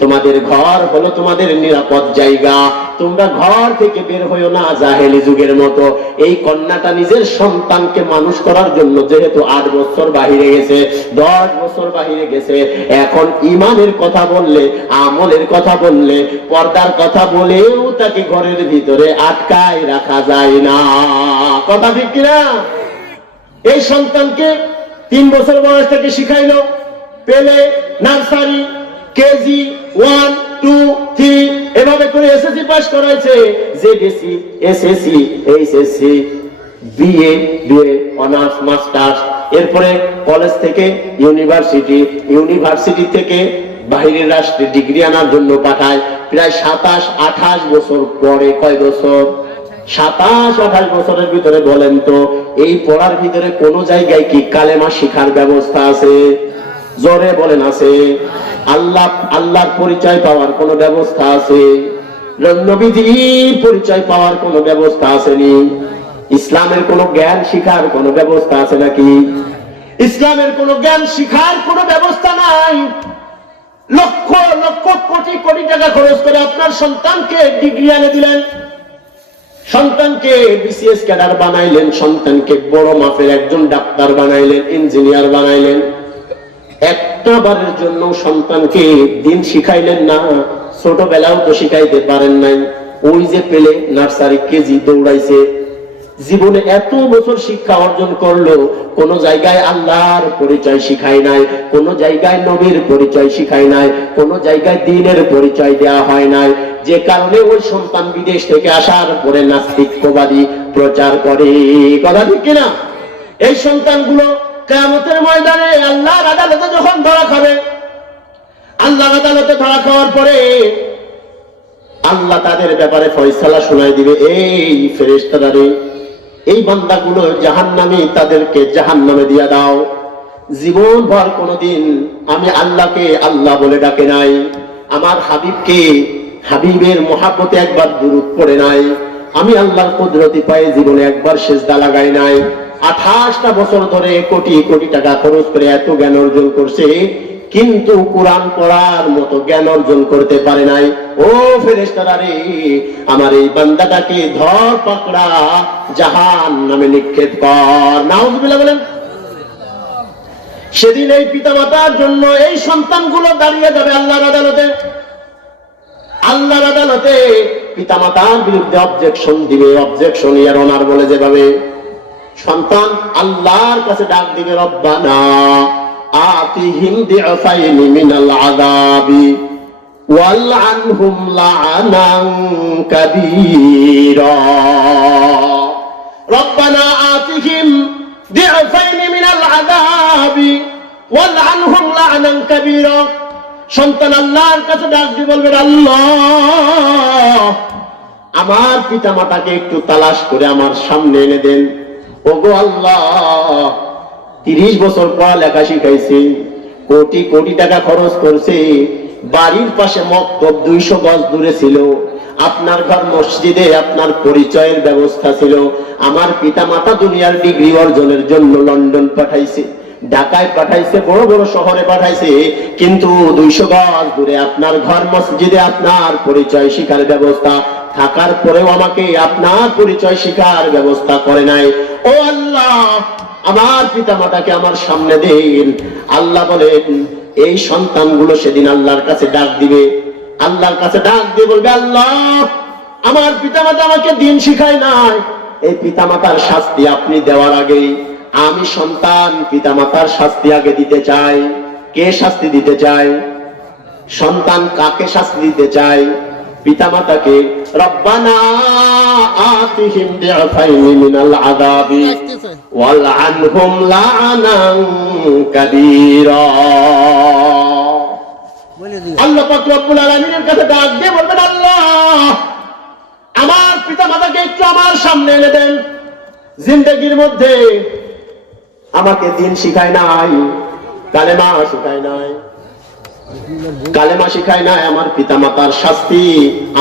তোমাদের ঘর হলো তোমাদের নিরাপদ জায়গা। তোমরা ঘর থেকে বের হইও না জাহেলি যুগের মতো। এই কন্যাটা নিজের সন্তানকে মানুষ করার জন্য যেহেতু 8 বছর বাহিরে গেছে, 10 বছর বাহিরে গেছে, এখন ইমানের কথা বললে, আমলের কথা বললে, পর্দার কথা বলেও তাকে ঘরের ভিতরে আটকায় রাখা যায় না। কথা ঠিক কিনা? এই সন্তানকে 3 বছর বয়স থেকে শিখাইলো, পেলে নার্সারি, কেজি 1, 2, 3 এভাবে করে এসএসসি পাস করাইছে, JDC, SSC, HSC, BA, honours, masters, এরপরে কলেজ থেকে ইউনিভার্সিটি থেকে বাইরের রাষ্ট্রে ডিগ্রি আনার জন্য পাঠায়। প্রায় 27-28 বছর পরে, কয় বছর? 27-28 বছরের ভিতরে বলেন তো এই পড়ার ভিতরে কোন জায়গায় কি কালেমা শিখার ব্যবস্থা আছে? জোরে বলেন আছে? আল্লাহর পরিচয় পাওয়ার কোন ব্যবস্থা আছে? নবীজির পরিচয় পাওয়ার কোন ব্যবস্থা আসেনি? ইসলামের কোন জ্ঞান শিখার কোন ব্যবস্থা আছে নাকি? ইসলামের কোন জ্ঞান শিখার কোন ব্যবস্থা নাই। লক্ষ লক্ষ কোটি কোটি টাকা খরচ করে আপনার সন্তানকে ডিগ্রি এনে দিলেন, সন্তানকে বিসিএস ক্যাডার বানাইলেন, সন্তানকে বড় মাপের একজন ডাক্তার বানাইলেন, ইঞ্জিনিয়ার বানাইলেন। একটা বারের জন্য সন্তানকে দিন শিখাইলেন না, ছোটবেলাও তো শিখাইতে পারেন নাই। ওই যে পেলে নার্সারি, কেজি দৌড়াইছে, জীবনে এত বছর শিক্ষা অর্জন করলো, কোন জায়গায় আল্লাহর পরিচয় শিখায় নাই, কোন জায়গায় নবীর পরিচয় শিখায় নাই, কোন জায়গায় দ্বীনের পরিচয় দেওয়া হয় নাই। যে কারণে ওই সন্তান বিদেশ থেকে আসার পরে নাস্তিকবাদী প্রচার করে। কথা ঠিক কিনা? এই সন্তানগুলো কিয়ামতের ময়দানে আল্লাহর আদালতে যখন ধরা খাবে, আল্লাহর আদালতে ধরা খাওয়ার পরে আল্লাহ তাদের ব্যাপারে ফয়সালা শোনায় দিবে, এই ফেরেশতারা রে, এই বান্দাগুলো জাহান্নামী, তাদেরকে জাহান্নামে দিয়া দাও। জীবন ভর কোনদিন আমি আল্লাহকে আল্লাহ বলে ডাকে নাই, আমার হাবিবকে হাবিবের মহাব্বতে একবার দুরূদ পড়ে নাই, আমি আল্লাহর কুদরতি পায়ে জীবনে একবার সিজদা লাগাই নাই। 28টা বছর ধরে কোটি কোটি টাকা খরচ করে এত জ্ঞান অর্জন করছে, কিন্তু কোরআন পড়ার মতো জ্ঞান অর্জন করতে পারে নাই। ও ফেরেশতারা রে, আমার এই বান্দাটাকে ধর পাকড়া, জাহান্নামে নিক্ষেপ কর। নাউযুবিল্লাহ বলেন। সেদিন এই পিতামাতার জন্য এই সন্তানগুলো দাঁড়িয়ে যাবে আল্লাহর আদালতে। আল্লাহর আদালতে পিতামাতার বিরুদ্ধে অবজেকশন দিবে, অবজেকশন ইয়ার অনার বলে যেভাবে সন্তান আল্লাহর কাছে ডাক দিবে, রব্বানা আতিহিম দিআফাইনি মিনাল আযাবি ওয়ালআনহুম লাআনান কাবীরা। রব্বানা আতিহিম দিআফাইনি মিনাল আযাবি ওয়ালআনহুম লাআনান কাবীরা। সন্তান আল্লাহর কাছে ডাক দিয়ে বলবে, আল্লাহ আমার পিতামাতাকে একটু তালাশ করে আমার সামনে এনে দেন। ওগো আল্লাহ, 30 বছর পড়ালেখা শিখাইছে, কোটি কোটি টাকা খরচ করছে, বাড়ির পাশে মক্তব 200 গজ দূরে ছিল, আপনার ঘর মসজিদে আপনার পরিচয়ের ব্যবস্থা ছিল। আমার পিতামাতা দুনিয়ার ডিগ্রি অর্জনের জন্য লন্ডন পাঠাইছে, ঢাকায় পাঠাইছে, বড় বড় শহরে পাঠাইছে, কিন্তু 200 গজ দূরে আপনার ঘর মসজিদে আপনার পরিচয় শিখার ব্যবস্থা থাকার পরেও আমাকে আপনার পরিচয় শিখার ব্যবস্থা করে নাই। ও আল্লাহ, আমার পিতামাতাকে আমার সামনে দিন। আল্লাহ বলেন, এই সন্তানগুলো সেদিন আল্লাহর কাছে ডাক দিবে, আল্লাহর কাছে ডাক দিয়ে বলবে, আল্লাহ আমার পিতামাতা আমাকে দিন শিখায় নাই, এই পিতামাতার শাস্তি আপনি দেওয়ার আগেই আমি সন্তান পিতামাতার শাস্তি আগে দিতে চাই। কে শাস্তি দিতে চায়? সন্তান কাকে শাস্তি দিতে চায়? পিতামাতাকে। রব্বানা আতিহিম দিআফাইনি মিনাল আযাবি ওয়ালআনহুম লাআনান কাবীরা। আল্লাহ পাক রব্বুল আলামিনের কাছে ডাক দিয়ে বলবেন, আল্লাহ আমার পিতা মাতাকে একটু আমার সামনে এনে দেন। জিন্দেগির মধ্যে আমাকে দিন শিখায় নাই, কালেমা শিখায় নাই, কালেমা শিখায় নাই, আমার পিতা মাতার শাস্তি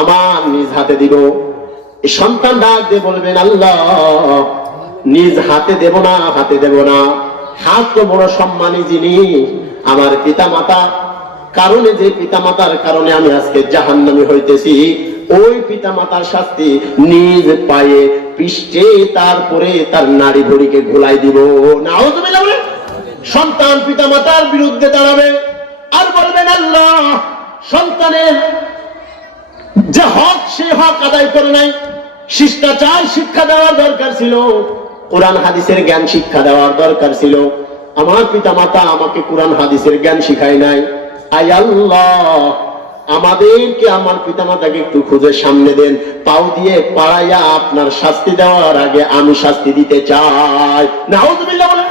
আমার নিজ হাতে দিব। এই সন্তান ডাক দিয়ে বলবেন, আল্লাহ নিজ হাতে দেব না, হাতে দেব না। হাত তো বড় সম্মানী জিনিস। আমার পিতা মাতা কারণে, যে পিতা মাতার কারণে আমি আজকে জাহান্নামী হইতেছি, ওই পিতা মাতার শাস্তি নিজ পায়ে পৃষ্ঠে, তারপরে তার নাড়ি ভুড়িকে ঘোলাই দিব। নাউযুবিল্লাহ বলে সন্তান পিতা মাতার বিরুদ্ধে দাঁড়াবে আর বলবেন, আল্লাহ সন্তানের যে হক, সে হক আদায় করে নাই। শিষ্টাচার শিক্ষা দেওয়ার দরকার ছিল, কোরআন হাদিসের জ্ঞান শিক্ষা দেওয়ার দরকার ছিল। আমার পিতা মাতা আমাকে কোরআন হাদিসের জ্ঞান শিখায় নাই। আয় আল্লাহ, আমাদেরকে, আমার পিতা মাতাকে একটু খুঁজে সামনে দেন, পাও দিয়ে পাড়াইয়া আপনার শাস্তি দেওয়ার আগে আমি শাস্তি দিতে চাই। নাউযুবিল্লাহ বলে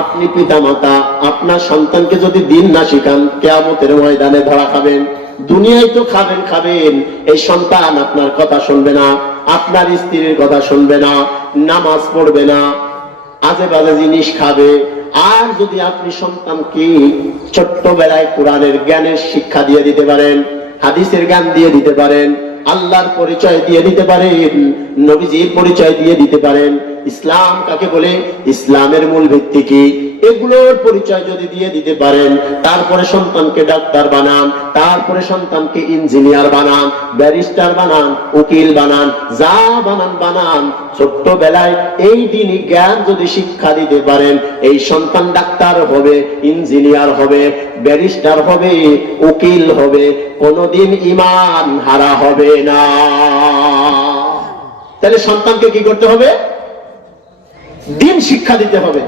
আপনি পিতা মাতা আপনার সন্তানকে যদি দিন না শিখান, কিয়ামতের ময়দানে ধরা খাবেন। দুনিয়ায় তো খাবেন খাবেন, এই সন্তান আপনার কথা শুনবে না, আপনার স্ত্রীর কথা শুনবে না, নামাজ পড়বে না, আজে বাজে জিনিস খাবে। আর যদি আপনি সন্তানকে ছোট্টবেলায় কোরআনের জ্ঞানের শিক্ষা দিয়ে দিতে পারেন, হাদিসের জ্ঞান দিয়ে দিতে পারেন, আল্লাহর পরিচয় দিয়ে দিতে পারেন, নবীজির পরিচয় দিয়ে দিতে পারেন, ইসলাম কাকে বলে, ইসলামের মূল ভিত্তি কি, এগুলোর পরিচয় যদি দিয়ে দিতে পারেন, তারপরে সন্তানকে ডাক্তার বানান, তারপরে সন্তানকে ইঞ্জিনিয়ার বানান, ব্যারিস্টার বানান, উকিল বানান, যা বানান বানান, ছোট্টবেলায় এই দিনই জ্ঞান যদি শিক্ষা দিতে পারেন, এই সন্তান ডাক্তার হবে, ইঞ্জিনিয়ার হবে, ব্যারিস্টার হবে, উকিল হবে, কোনদিন ঈমান হারা হবে না। তাহলে সন্তানকে কি করতে হবে? দিন শিক্ষা দিতে হবে।